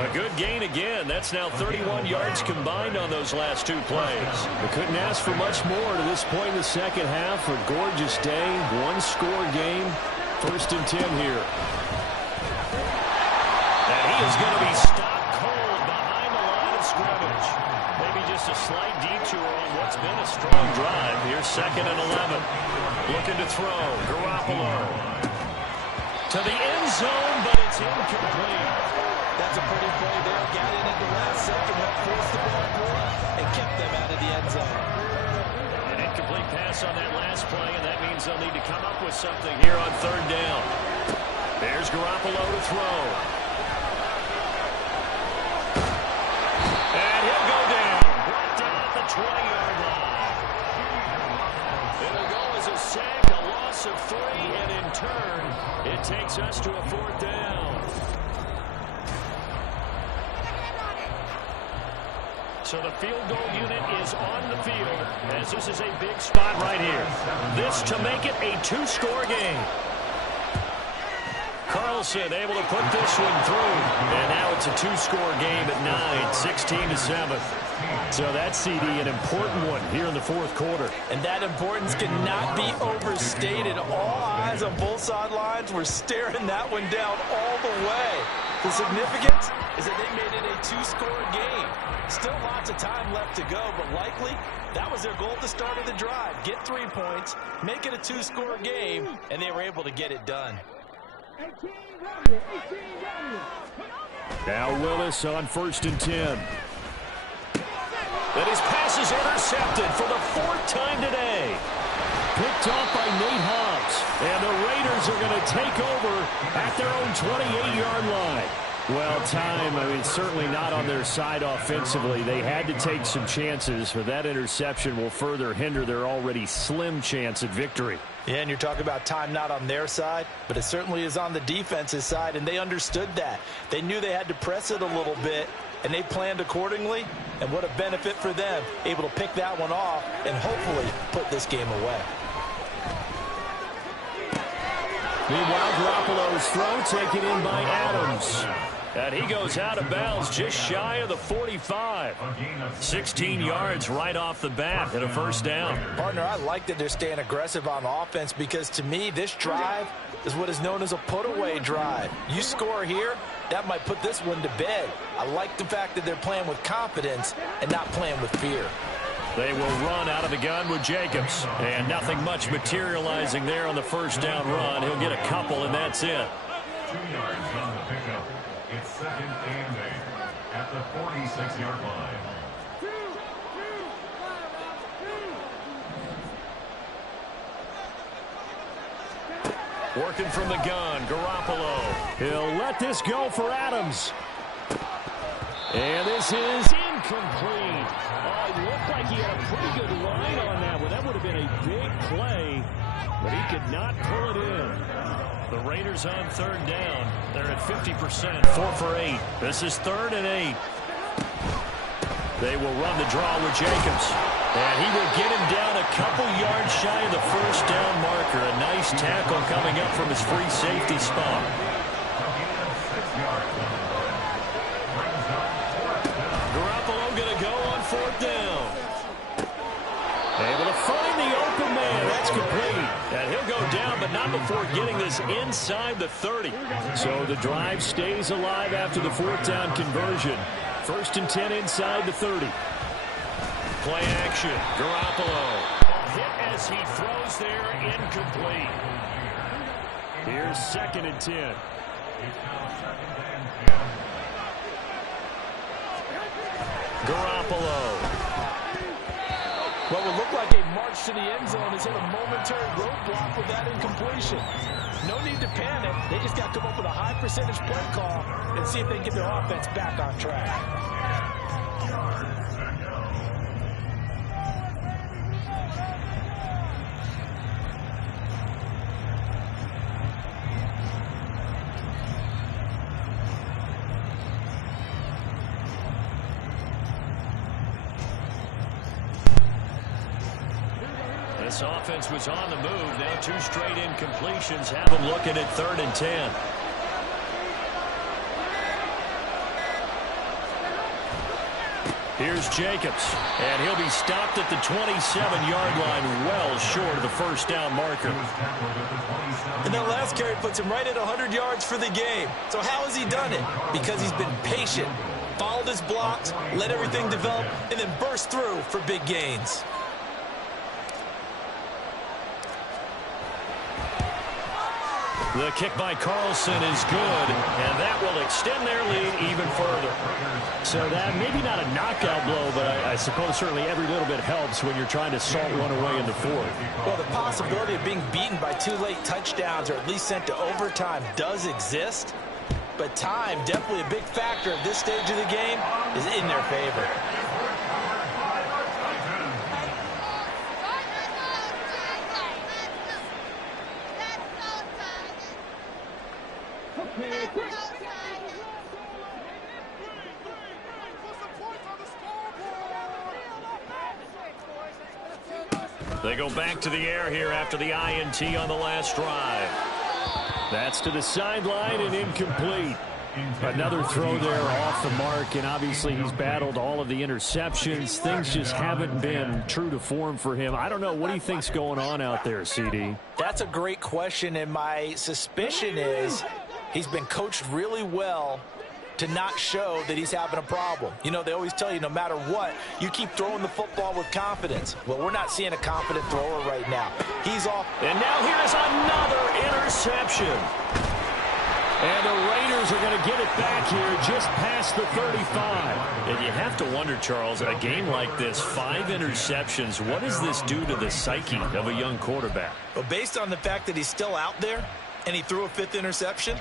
A good gain again. That's now 31 yards combined on those last 2 plays. They couldn't ask for much more to this point in the second half. A gorgeous day, 1-score game. 1st and 10 here. And he is going to be stopped cold behind the line of scrimmage. Maybe just a slight detour on what's been a strong drive. Here's 2nd and 11. Looking to throw. Garoppolo to the end zone, but it's incomplete. That's a pretty play there. Got in at the last second, helped force the ball forward, and kept them out of the end zone. An incomplete pass on that last play, and that means they'll need to come up with something here on 3rd down. There's Garoppolo to throw. And he'll go down. Brought down at the 20-yard line. It'll go as a sack, a loss of 3, and in turn, it takes us to a 4th down. So the field goal unit is on the field, as this is a big spot right here. This to make it a 2-score game. Carlson able to put this one through. And now it's a 2-score game at 9, 16-7. So that CD, an important one here in the 4th quarter. And that importance cannot be overstated. All eyes on both sidelines were staring that one down all the way. The significance is that they made it a 2-score game. Still lots of time left to go, but likely that was their goal at the start of the drive. Get 3 points, make it a 2-score game, and they were able to get it done. Now Willis on 1st and 10. And his pass is intercepted for the 4th time today. Picked off by Nate Hobbs. And the Raiders are going to take over at their own 28-yard line. Well, time, I mean, certainly not on their side offensively. They had to take some chances, but that interception will further hinder their already slim chance at victory. Yeah, and you're talking about time not on their side, but it certainly is on the defense's side, and they understood that. They knew they had to press it a little bit, and they planned accordingly, and what a benefit for them, able to pick that one off and hopefully put this game away. Meanwhile, Garoppolo's throw taken in by Adams. And he goes out of bounds just shy of the 45. 16 yards right off the bat and a first down. Partner, I like that they're staying aggressive on offense because to me, this drive is what is known as a put-away drive. You score here, that might put this one to bed. I like the fact that they're playing with confidence and not playing with fear. They will run out of the gun with Jacobs. And nothing much materializing there on the first down run. He'll get a couple, and that's it. 2 yards on the pickup. It's second and 8 at the 46-yard line. Working from the gun, Garoppolo. He'll let this go for Adams. And this is incomplete. Oh, it looked like he had a pretty good line on that one. That would have been a big play, but he could not pull it in. The Raiders on third down. They're at 50%, 4 for 8. This is 3rd and 8. They will run the draw with Jacobs. And he will get him down a couple yards shy of the first down marker. A nice tackle coming up from his free safety spot. Garoppolo going to go on 4th down. Able to find the open man. That's complete. And he'll go down, but not before getting this inside the 30. So the drive stays alive after the 4th down conversion. 1st and 10 inside the 30. Play action. Garoppolo. Hit as he throws there. Incomplete. Here's 2nd and 10. Garoppolo. What would look like a march to the end zone has hit a momentary roadblock with that incompletion. No need to panic. They just got to come up with a high percentage play call and see if they can get their offense back on track. This offense was on the move. Now 2 straight incompletions have them looking at 3rd and 10. Here's Jacobs, and he'll be stopped at the 27-yard line, well short of the first down marker. And that last carry puts him right at 100 yards for the game. So how has he done it? Because he's been patient, followed his blocks, let everything develop, and then burst through for big gains. The kick by Carlson is good, and that will extend their lead even further. So that maybe not a knockout blow, but I suppose certainly every little bit helps when you're trying to salt one away in the 4th. Well, the possibility of being beaten by 2 late touchdowns or at least sent to overtime does exist, but time, definitely a big factor at this stage of the game, is in their favor. They go back to the air here after the INT on the last drive. That's to the sideline and incomplete. Another throw there off the mark, and obviously he's battled all of the interceptions. Things just haven't been true to form for him. I don't know. What do you think's going on out there, CD? That's a great question, and my suspicion is he's been coached really well to not show that he's having a problem. You know, they always tell you no matter what, you keep throwing the football with confidence. Well, we're not seeing a confident thrower right now. He's off. And now here's another interception. And the Raiders are going to get it back here just past the 35. And you have to wonder, Charles, a game like this, 5 interceptions, what does this do to the psyche of a young quarterback? Well, based on the fact that he's still out there and he threw a 5th interception,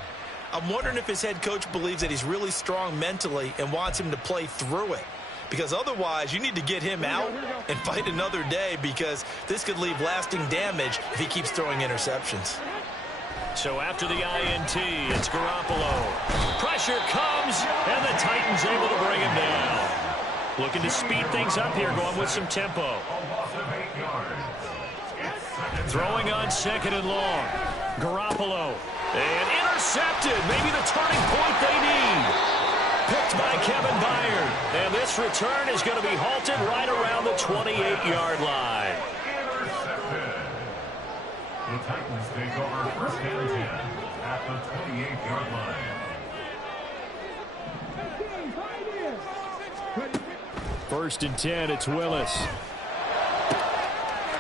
I'm wondering if his head coach believes that he's really strong mentally and wants him to play through it. Because otherwise, you need to get him out and fight another day, because this could leave lasting damage if he keeps throwing interceptions. So after the INT, it's Garoppolo. Pressure comes, and the Titans able to bring him down. Looking to speed things up here, going with some tempo. Throwing on 2nd and long. Garoppolo. And intercepted. Maybe the turning point they need. Picked by Kevin Byard. And this return is going to be halted right around the 28-yard line. The Titans take over 1st and 10 at the 28-yard line. First and 10, it's Willis.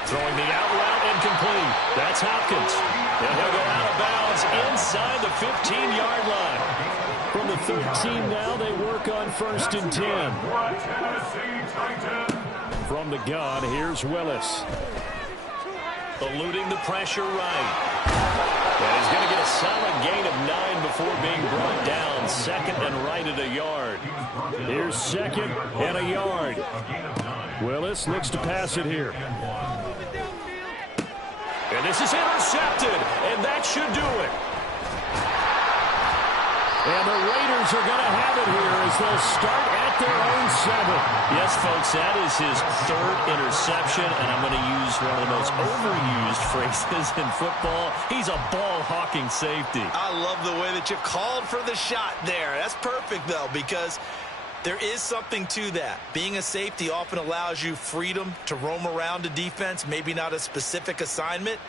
Throwing the out route, incomplete. That's Hopkins. And he'll go out of bounds inside the 15-yard line. From the 13 now, they work on 1st and 10. From the gun, here's Willis. Eluding the pressure right. And he's going to get a solid gain of 9 before being brought down. 2nd and right at a yard. Here's 2nd and a yard. Willis looks to pass it here. And this is intercepted, and that should do it. And the Raiders are going to have it here as they'll start at their own 7. Yes, folks, that is his 3rd interception, and I'm going to use one of the most overused phrases in football. He's a ball-hawking safety. I love the way that you called for the shot there. That's perfect, though, because there is something to that. Being a safety often allows you freedom to roam around a defense, maybe not a specific assignment.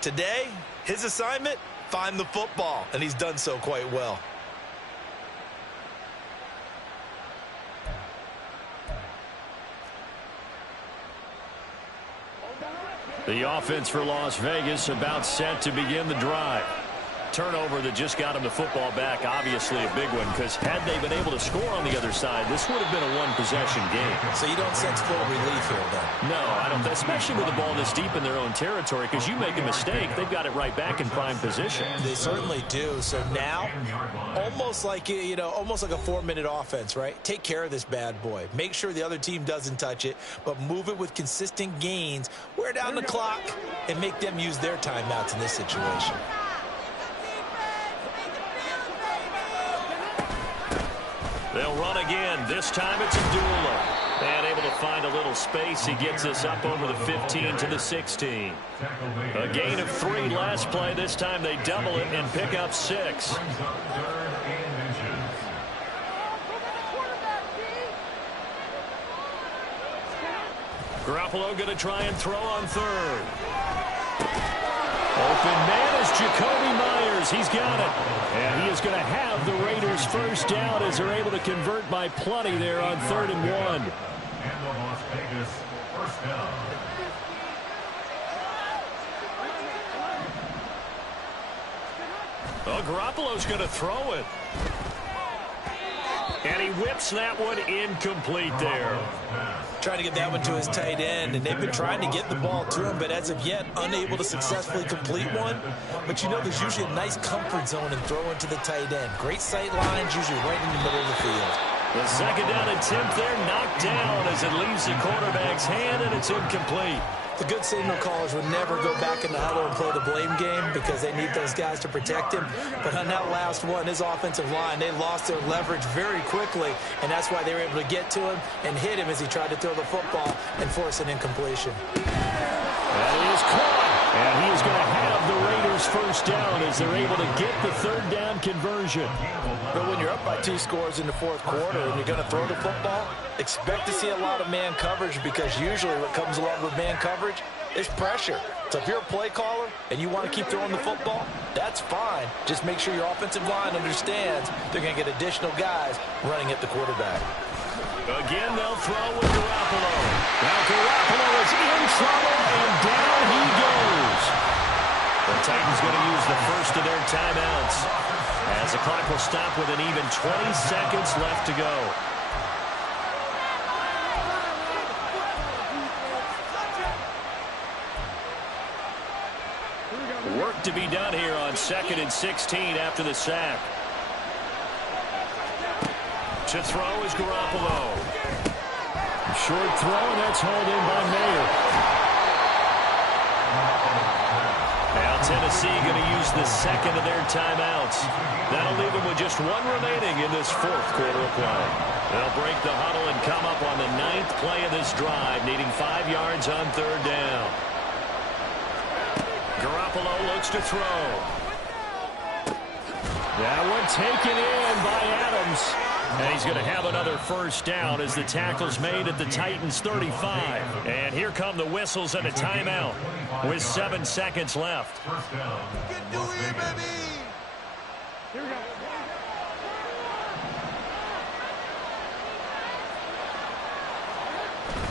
Today, his assignment, find the football, and he's done so quite well. The offense for Las Vegas about set to begin the drive. Turnover that just got him the football back, obviously a big one, because had they been able to score on the other side, this would have been a one-possession game. So you don't sense full relief here, then? No, I don't, especially with the ball this deep in their own territory, because you make a mistake, they've got it right back in prime position. They certainly do. So now, almost like a 4-minute offense, right? Take care of this bad boy. Make sure the other team doesn't touch it, but move it with consistent gains, wear down the clock, and make them use their timeouts in this situation. They'll run again. This time it's Abdullah. And able to find a little space. He gets us up over the 15 to the 16. A gain of 3 last play. This time they double it and pick up 6. Garoppolo going to try and throw on 3rd. Open man is Jacoby Myers. He's got it. And he is going to have the Raiders first down as they're able to convert by plenty there on 3rd and 1. And the Las Vegas first down. Well, Garoppolo's going to throw it. And he whips that one incomplete there. Trying to get that one to his tight end, and they've been trying to get the ball to him, but as of yet, unable to successfully complete one. But you know, there's usually a nice comfort zone in throwing to the tight end. Great sight lines, usually right in the middle of the field. The 2nd down attempt there knocked down as it leaves the quarterback's hand, and it's incomplete. The good signal callers would never go back in the huddle and play the blame game because they need those guys to protect him. But on that last one, his offensive line, they lost their leverage very quickly, and that's why they were able to get to him and hit him as he tried to throw the football and force an incompletion. That is caught, and he is going to have the Raiders first down as they're able to get the 3rd down conversion. But when you're up by 2 scores in the 4th quarter and you're going to throw the football, expect to see a lot of man coverage, because usually what comes along with man coverage is pressure. So if you're a play caller and you want to keep throwing the football, that's fine. Just make sure your offensive line understands they're going to get additional guys running at the quarterback. Again, they'll throw with Garoppolo. Now Garoppolo is in trouble, and down he goes. The Titans going to use the first of their timeouts as the clock will stop with an even 20 seconds left to go. Work to be done here on 2nd and 16 after the sack. To throw is Garoppolo. Short throw, and that's hauled in by Mayer. Now Tennessee going to use the second of their timeouts. That'll leave them with just one remaining in this fourth quarter of play. They'll break the huddle and come up on the 9th play of this drive, needing 5 yards on 3rd down. Garoppolo looks to throw. That one taken in by Adams. And he's going to have another first down as the tackle's made at the Titans' 35. And here come the whistles and a timeout with 7 seconds left.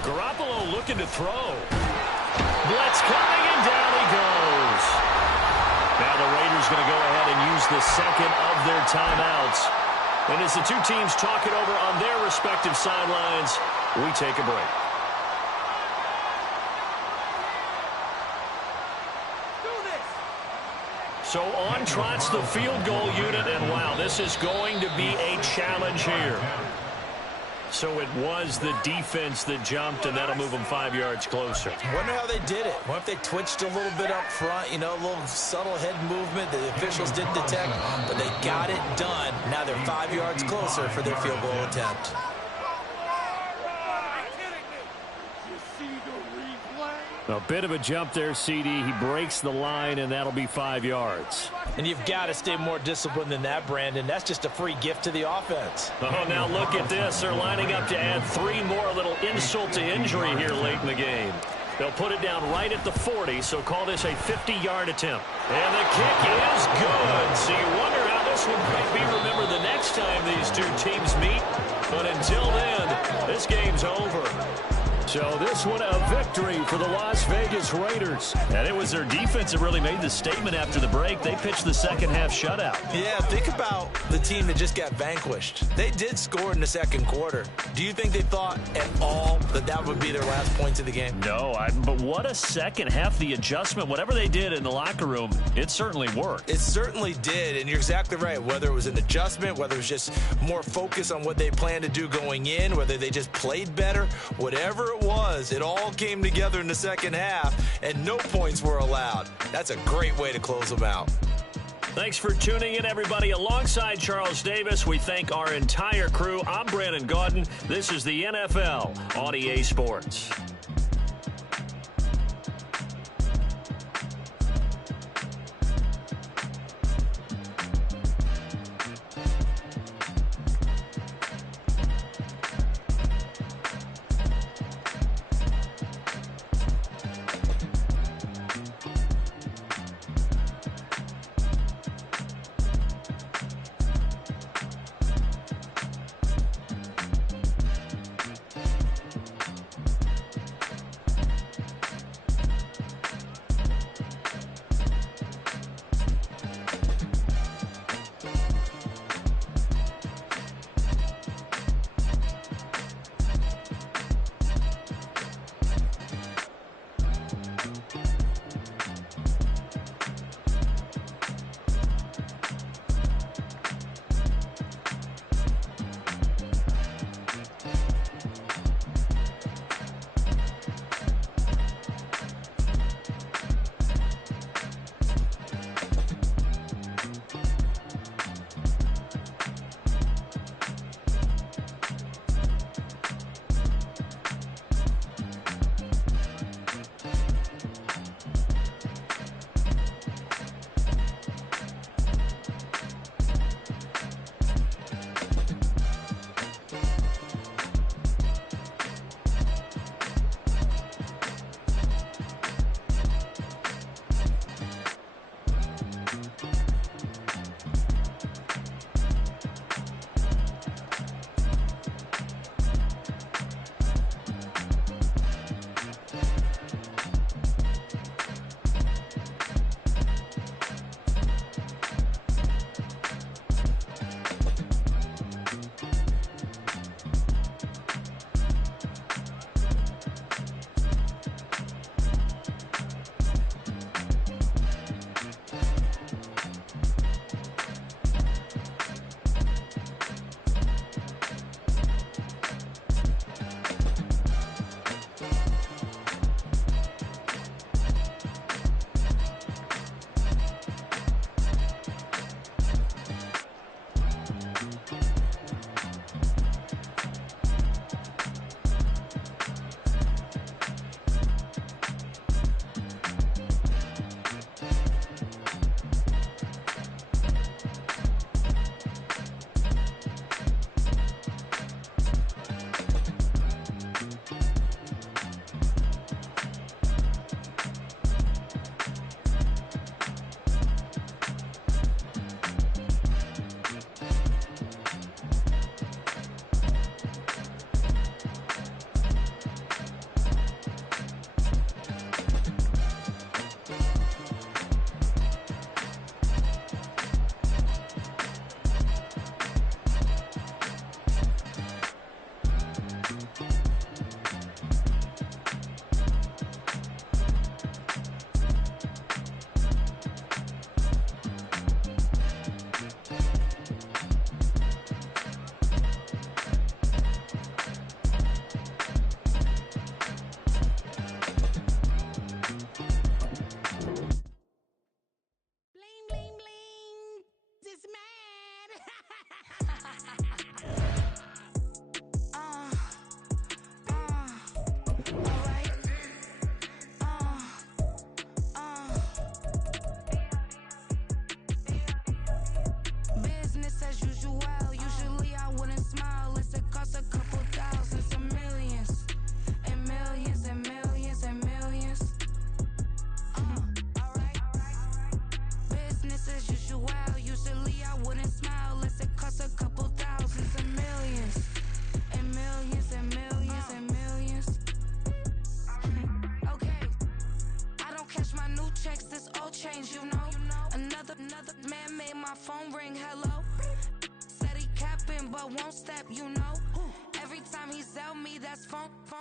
Garoppolo looking to throw. Blitz coming, and down he goes. Now the Raiders going to go ahead and use the second of their timeouts. And as the two teams talk it over on their respective sidelines, we take a break. So on trots the field goal unit, and wow, this is going to be a challenge here. So it was the defense that jumped, and that'll move them 5 yards closer. Wonder how they did it. What if they twitched a little bit up front, you know, a little subtle head movement that the officials didn't detect, but they got it done. Now they're 5 yards closer for their field goal attempt. A bit of a jump there, CD. He breaks the line, and that'll be 5 yards. And you've got to stay more disciplined than that, Brandon. That's just a free gift to the offense. Oh, now look at this. They're lining up to add 3 more, a little insult to injury here late in the game. They'll put it down right at the 40, so call this a 50-yard attempt. And the kick is good. So you wonder how this one might be remembered the next time these two teams meet. But until then, this game's over. So this one a victory for the Las Vegas Raiders. And it was their defense that really made the statement after the break. They pitched the second half shutout. Yeah, think about the team that just got vanquished. They did score in the second quarter. Do you think they thought at all that that would be their last points of the game? No, but what a second half. The adjustment, whatever they did in the locker room, it certainly worked. It certainly did, and you're exactly right. Whether it was an adjustment, whether it was just more focus on what they planned to do going in, whether they just played better, whatever it was, it all came together in the second half, and no points were allowed. That's a great way to close them out. Thanks for tuning in, everybody. Alongside Charles Davis, we thank our entire crew. I'm Brandon Gaudin. This is the NFL on EA Sports.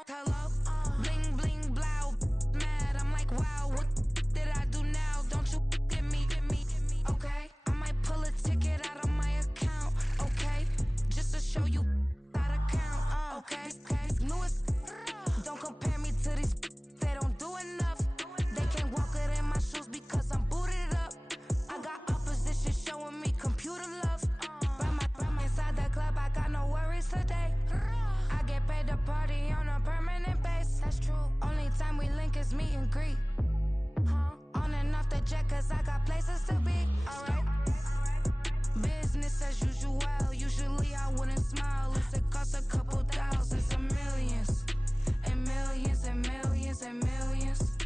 Hello, bling bling blow, mad. I'm like, wow, what did I do now? Don't you get me, okay? I might pull a ticket out of my account, okay? Just to show you how to count, okay? Lewis, don't compare me to these. They don't do enough. They can't walk it in my shoes because I'm booted up. I got opposition showing me computer love. Ram inside the club, I got no worries today. I get paid to party on a permanent base. That's true. Only time we link is meet and greet. On and off the jet, cause I got places to be. Alright. Business as usual. Usually I wouldn't smile. It costs a couple thousands and millions. And millions and millions and millions.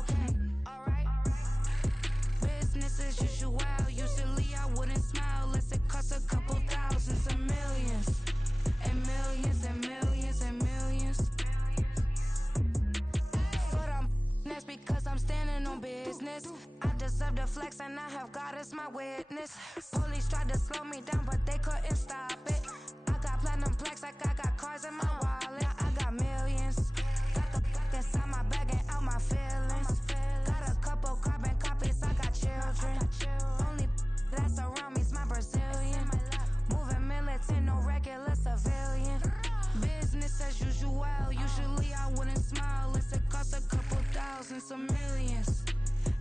Okay, alright. Business as usual. Usually I wouldn't smile unless it costs a couple thousands and millions. And millions and millions and millions. But that's because I'm standing on business. I deserve the flex and I have God as my witness. Police tried to slow me down but they couldn't stop it. I got platinum plaques like I got cars in my wallet. I got millions. Got the fuck inside my bag and out my feelings. Got a couple carbon copies, I got children. Only that's around me's my Brazilian. Moving militant, no regular civilian. Business as usual. Usually I wouldn't smile unless it costs a couple thousands of millions.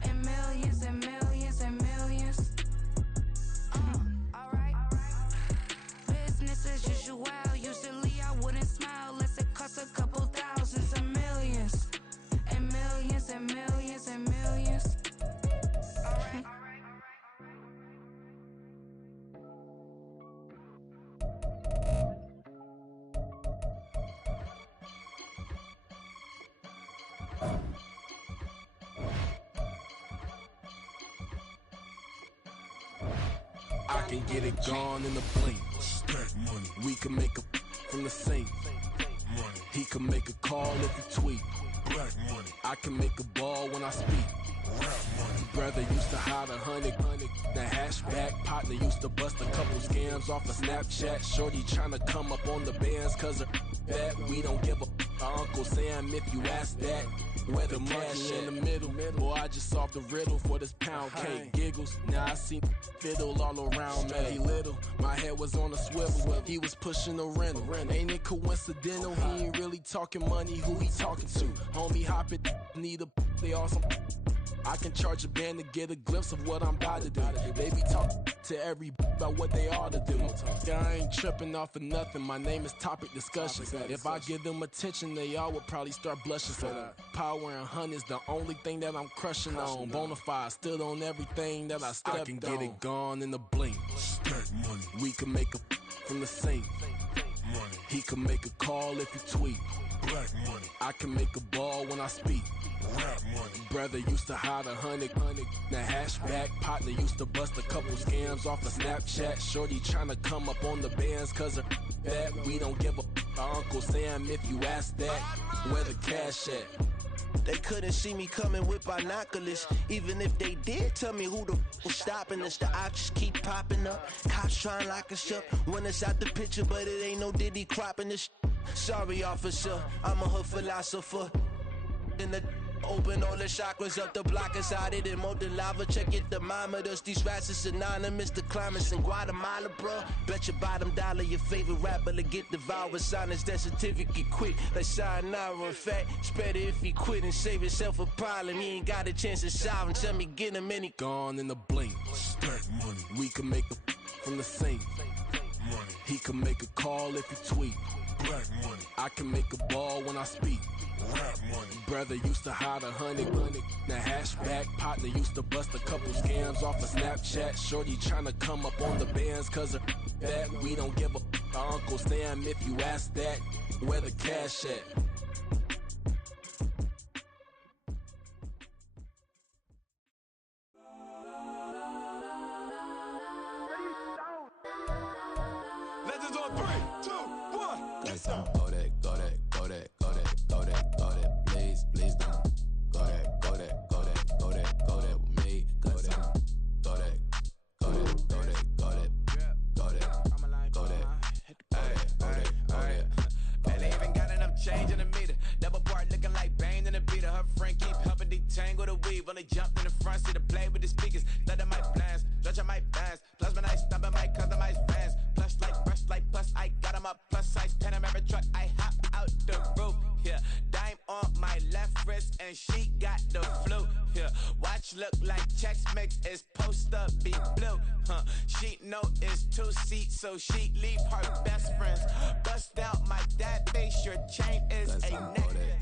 And millions and millions and millions. Alright. Business as usual. Usually I wouldn't smile unless it costs a couple thousands of millions. And millions and millions and millions. Alright. I can get it gone in a blink. Stack money. We can make a from the sink. Money. He can make a call if he tweet. Black money. I can make a ball when I speak. Rap money. Brother used to hide 100. The hashback partner used to bust a couple scams off of Snapchat. Shorty tryna come up on the bands cause of that. We don't give a Uncle Sam if you ask that. Where the monkey in the middle. Boy, I just solved the riddle for this pound cake. Giggles, now I see fiddle all around me. Little, my head was on a swivel. He was pushing a rental. Ain't it coincidental? He ain't really talking money. Who he talking to? Homie, hop it, need a they awesome. I can charge a band to get a glimpse of what I'm about to do. They be talking to every about what they ought to do. I ain't tripping off of nothing. My name is Topic Discussion. If I give them attention, they all would probably start blushing. So power and hunt is the only thing that I'm crushing on. Bonafide stood on everything that I stepped on. I can get it gone in a blink. Stack money. We can make a from the sink. Money. He can make a call if he tweet. Black money. I can make a ball when I speak. Rap money. Brother used to hide 100. The hashback partner used to bust a couple scams off of Snapchat. Shorty tryna come up on the bands cause of that. We don't give a Uncle Sam if you ask that. Where the cash at? They couldn't see me coming with binoculars. Even if they did, tell me who the was stopping us. The options keep popping up. Cops trying to lock us up. When it's out the picture, but it ain't no Diddy cropping this. Sorry, officer, I'm a hood philosopher. In the open all the chakras up the block inside it and molten lava. Check it, thermometers. These rats is synonymous. The climates in Guatemala, bro. Bet your bottom dollar your favorite rapper to get devoured. Sign his death certificate quick. Like sayonara. In fact, it's better if he quit and save himself a problem. He ain't got a chance to solve him. Tell me, get him any. Gone in the blink. Stack money. We can make a from the sink. Money. He can make a call if he tweet. Black money. I can make a ball when I speak. Rap money. Brother used to hide 100. The hashback partner used to bust a couple scams off of Snapchat. Shorty tryna come up on the bands cause of that. We don't give a Uncle Sam if you ask that. Where the cash at? Legends on 3, 2, 1. Let's go. Go that, go that, go that, go that, go that, go that, please, please don't. Go that, go that, go that, go that, go that with me. Go that, go that, go that, go that, go that, go that, go that, go that, go that. Ain't even got enough leave on the jump in the front, see the play with the speakers. Let them might blast, judge I might blast. Plus when I stop at my customized vans. Plus like brush like plus I got them up. Plus size Panamera truck, I hop out the roof. Yeah, dime on my left wrist and she got the flu. Yeah, watch look like Chex Mix is post up be blue. She know it's 2 seats, so she leave her best friends. Bust out my dad face, your chain is a neck.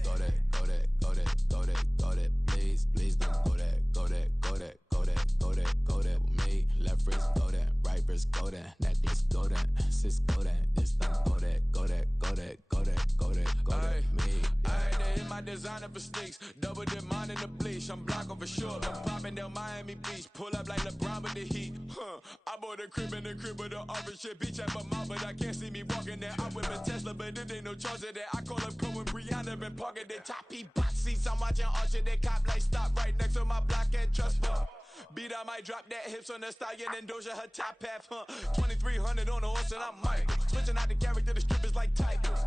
Go that, go that, go that, go that, go that, please, please don't go that, go that, go that, go that, go that, go that with me. Left wrist go that, right wrist go that, necklace go that, sis go that, this time go that, go that, go that, go that, go that, go that, me. They hit my designer for sneaks, double dip mine in the bleach. I'm blocking for sure. I'm popping down Miami Beach, pull up like LeBron with the heat. I bought a crib in the crib with the office shit. Beach at my mouth, but I can't see me walking there. I'm with a Tesla, but it ain't no charge of that. I call up Cohen, Brianna, been parking their top box seats. I'm watching Archer, they cop like stop right next to my block and trust fund. Beat I might drop that hips on the stallion and Doja her top half, 2300 on the horse and I'm Michael. Switching out the character, the strippers like titles.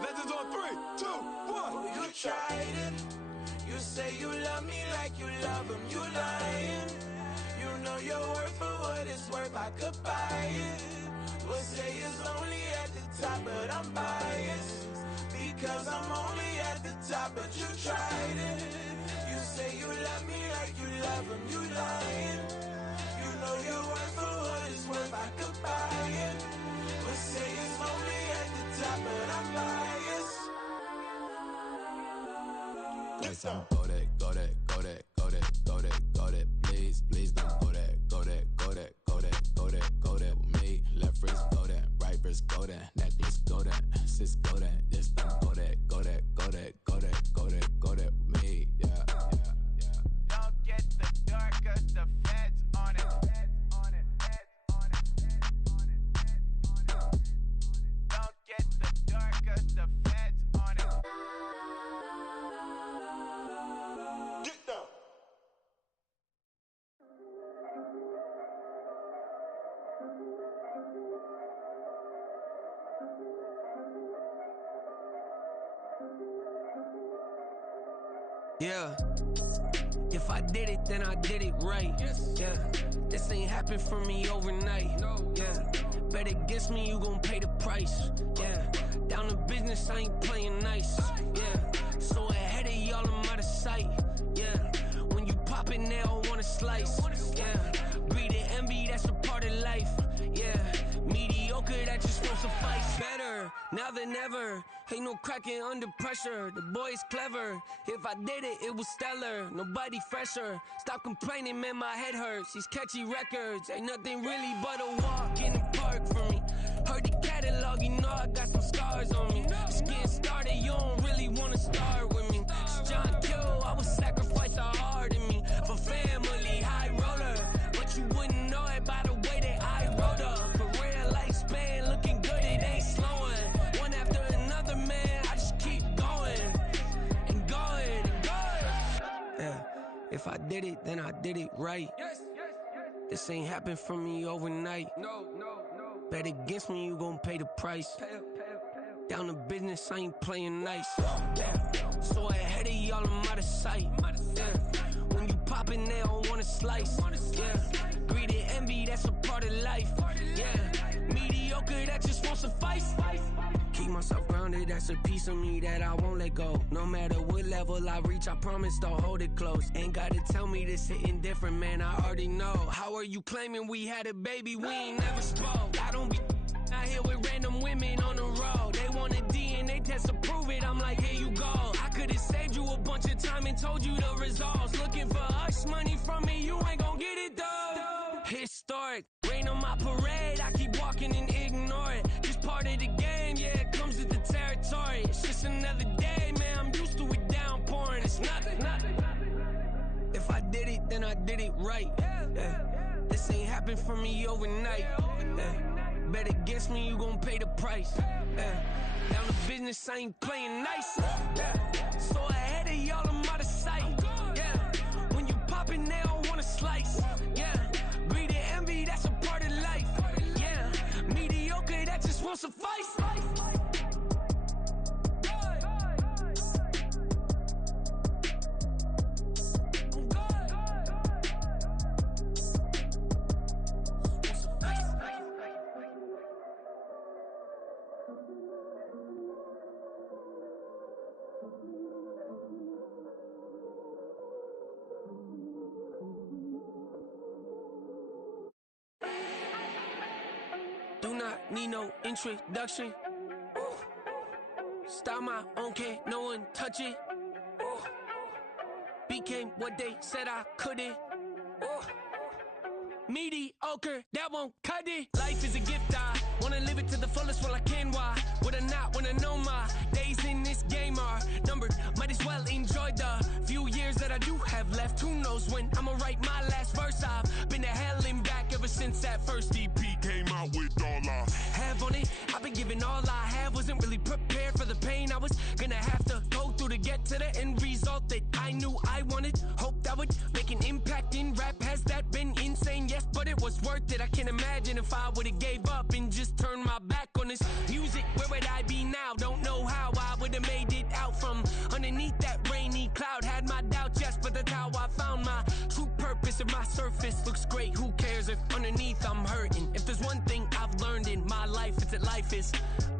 Legends on 3, 2, 1. You tried it. You say you love me like you love him. You lying. You know your worth for what it's worth. I could buy it. We'll say it's only at the top, but I'm biased because I'm only at the top. But you tried it. You say you love me like you love him. You lying. You know your worth for what it's worth. I could buy it. We'll say it's only at the top, but I'm biased. Go that, go that, go that, go that, go that, go that, please, please don't go that, go that, go that, go that, go that, go that with me. Left wrist go that, right wrist go that, necklace go that, sis go that, this time go that, go that, go that, go that, go that, go that with me. Yeah, yeah, yeah. Don't get the dark, cause the feds on it. Don't get the dark, cause the feds on it. Get down. Yeah. If I did it, then I did it right. Yes. Yeah. This ain't happened for me overnight. No. Yeah. Bet against me, you gon' pay the price. Yeah. Down to business, I ain't playing nice. Yeah. So ahead of y'all, I'm out of sight. Yeah. When you pop it, they don't wanna slice. Yeah. Greed and envy, that's a part of life. Yeah. Mediocre, that just won't suffice. Better now than ever. Ain't no cracking under pressure. The boy's clever. If I did it, it was stellar. Nobody fresher. Stop complaining, man, my head hurts. These catchy records ain't nothing really but a walk in the park for me. Heard the catalog, you know I got some scars on me. Just getting started, you don't really wanna start with me. It's John Q, I would sacrifice a heart in me for family, high roller. But you wouldn't know it by the way that I wrote up. Career lifespan looking good, it ain't slowing. One after another, man, I just keep going and going and going. Yeah, if I did it, then I did it right. This ain't happened for me overnight. No. Bet against me, you gon' pay the price. Down to business, I ain't playing nice. Yeah. So ahead of y'all, I'm out of sight. Yeah. When you poppin', they don't wanna slice. Yeah. Greed and envy, that's a part of life. Yeah. Mediocre, that just won't suffice. Keep myself grounded, that's a piece of me that I won't let go. No matter what level I reach, I promise to hold it close. Ain't gotta tell me this hitting different, man, I already know. How are you claiming we had a baby, we ain't never spoke? I don't be out here with random women on the road. They want a DNA test to prove it, I'm like, here you go. I could've saved you a bunch of time and told you the results. Looking for hush money from me, you ain't gon' get it though. Historic, rain on my parade, I keep walking and ignore it. Just part of the game, yeah, it comes with the territory. It's just another day, man, I'm used to it downpouring. It's nothing. If I did it, then I did it right. Yeah. This ain't happened for me overnight. Yeah. Bet against me, you gon' pay the price. Yeah. Down to business, I ain't playing nice. Yeah. So ahead of y'all, I'm out of sight. Yeah. When you poppin', they don't wanna slice. Yeah. Greed and envy, that's a part of life. Yeah. Mediocre, that just won't suffice. need no introduction. Ooh. Start my own, can't no one touch it. Ooh. Became what they said I couldn't. Ooh. Mediocre, that won't cut it. Life is a gift, I wanna live it to the fullest while I can. Why would I not wanna know my days in this game are numbered? Might as well enjoy the few years that I do have left. Who knows when I'ma write my last verse? I've been to hell and back ever since that first EP came out with all I have on it. I've been giving all I have, wasn't really prepared for the pain I was gonna have to go through to get to the end result that I knew I wanted. Hoped I would make an impact in rap. Has that been insane? Yes, but it was worth it. I can't imagine if I would've gave up and just turned my back on this music. Where would I be now? Don't know how I would've made it out from underneath that rainy cloud. Had my doubts, yes, but that's how I found my true purpose. If my surface looks great, who cares if underneath I'm hurting? If there's one thing I've learned in my life, it's that life is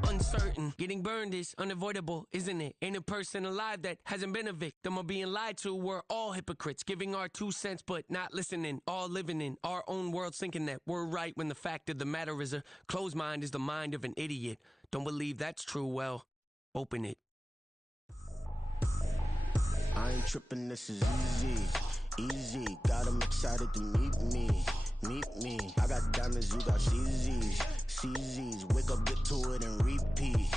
uncertain. Getting burned is unavoidable, isn't it? Ain't a person alive that hasn't been a victim of being lied to. We're all hypocrites, giving our 2 cents but not listening. All living in our own world, thinking that we're right when the fact of the matter is a closed mind is the mind of an idiot. Don't believe that's true? Well, open it. I ain't tripping, this is easy. Got 'em excited to meet me. I got diamonds, you got CZs. Wake up, get to it and repeat.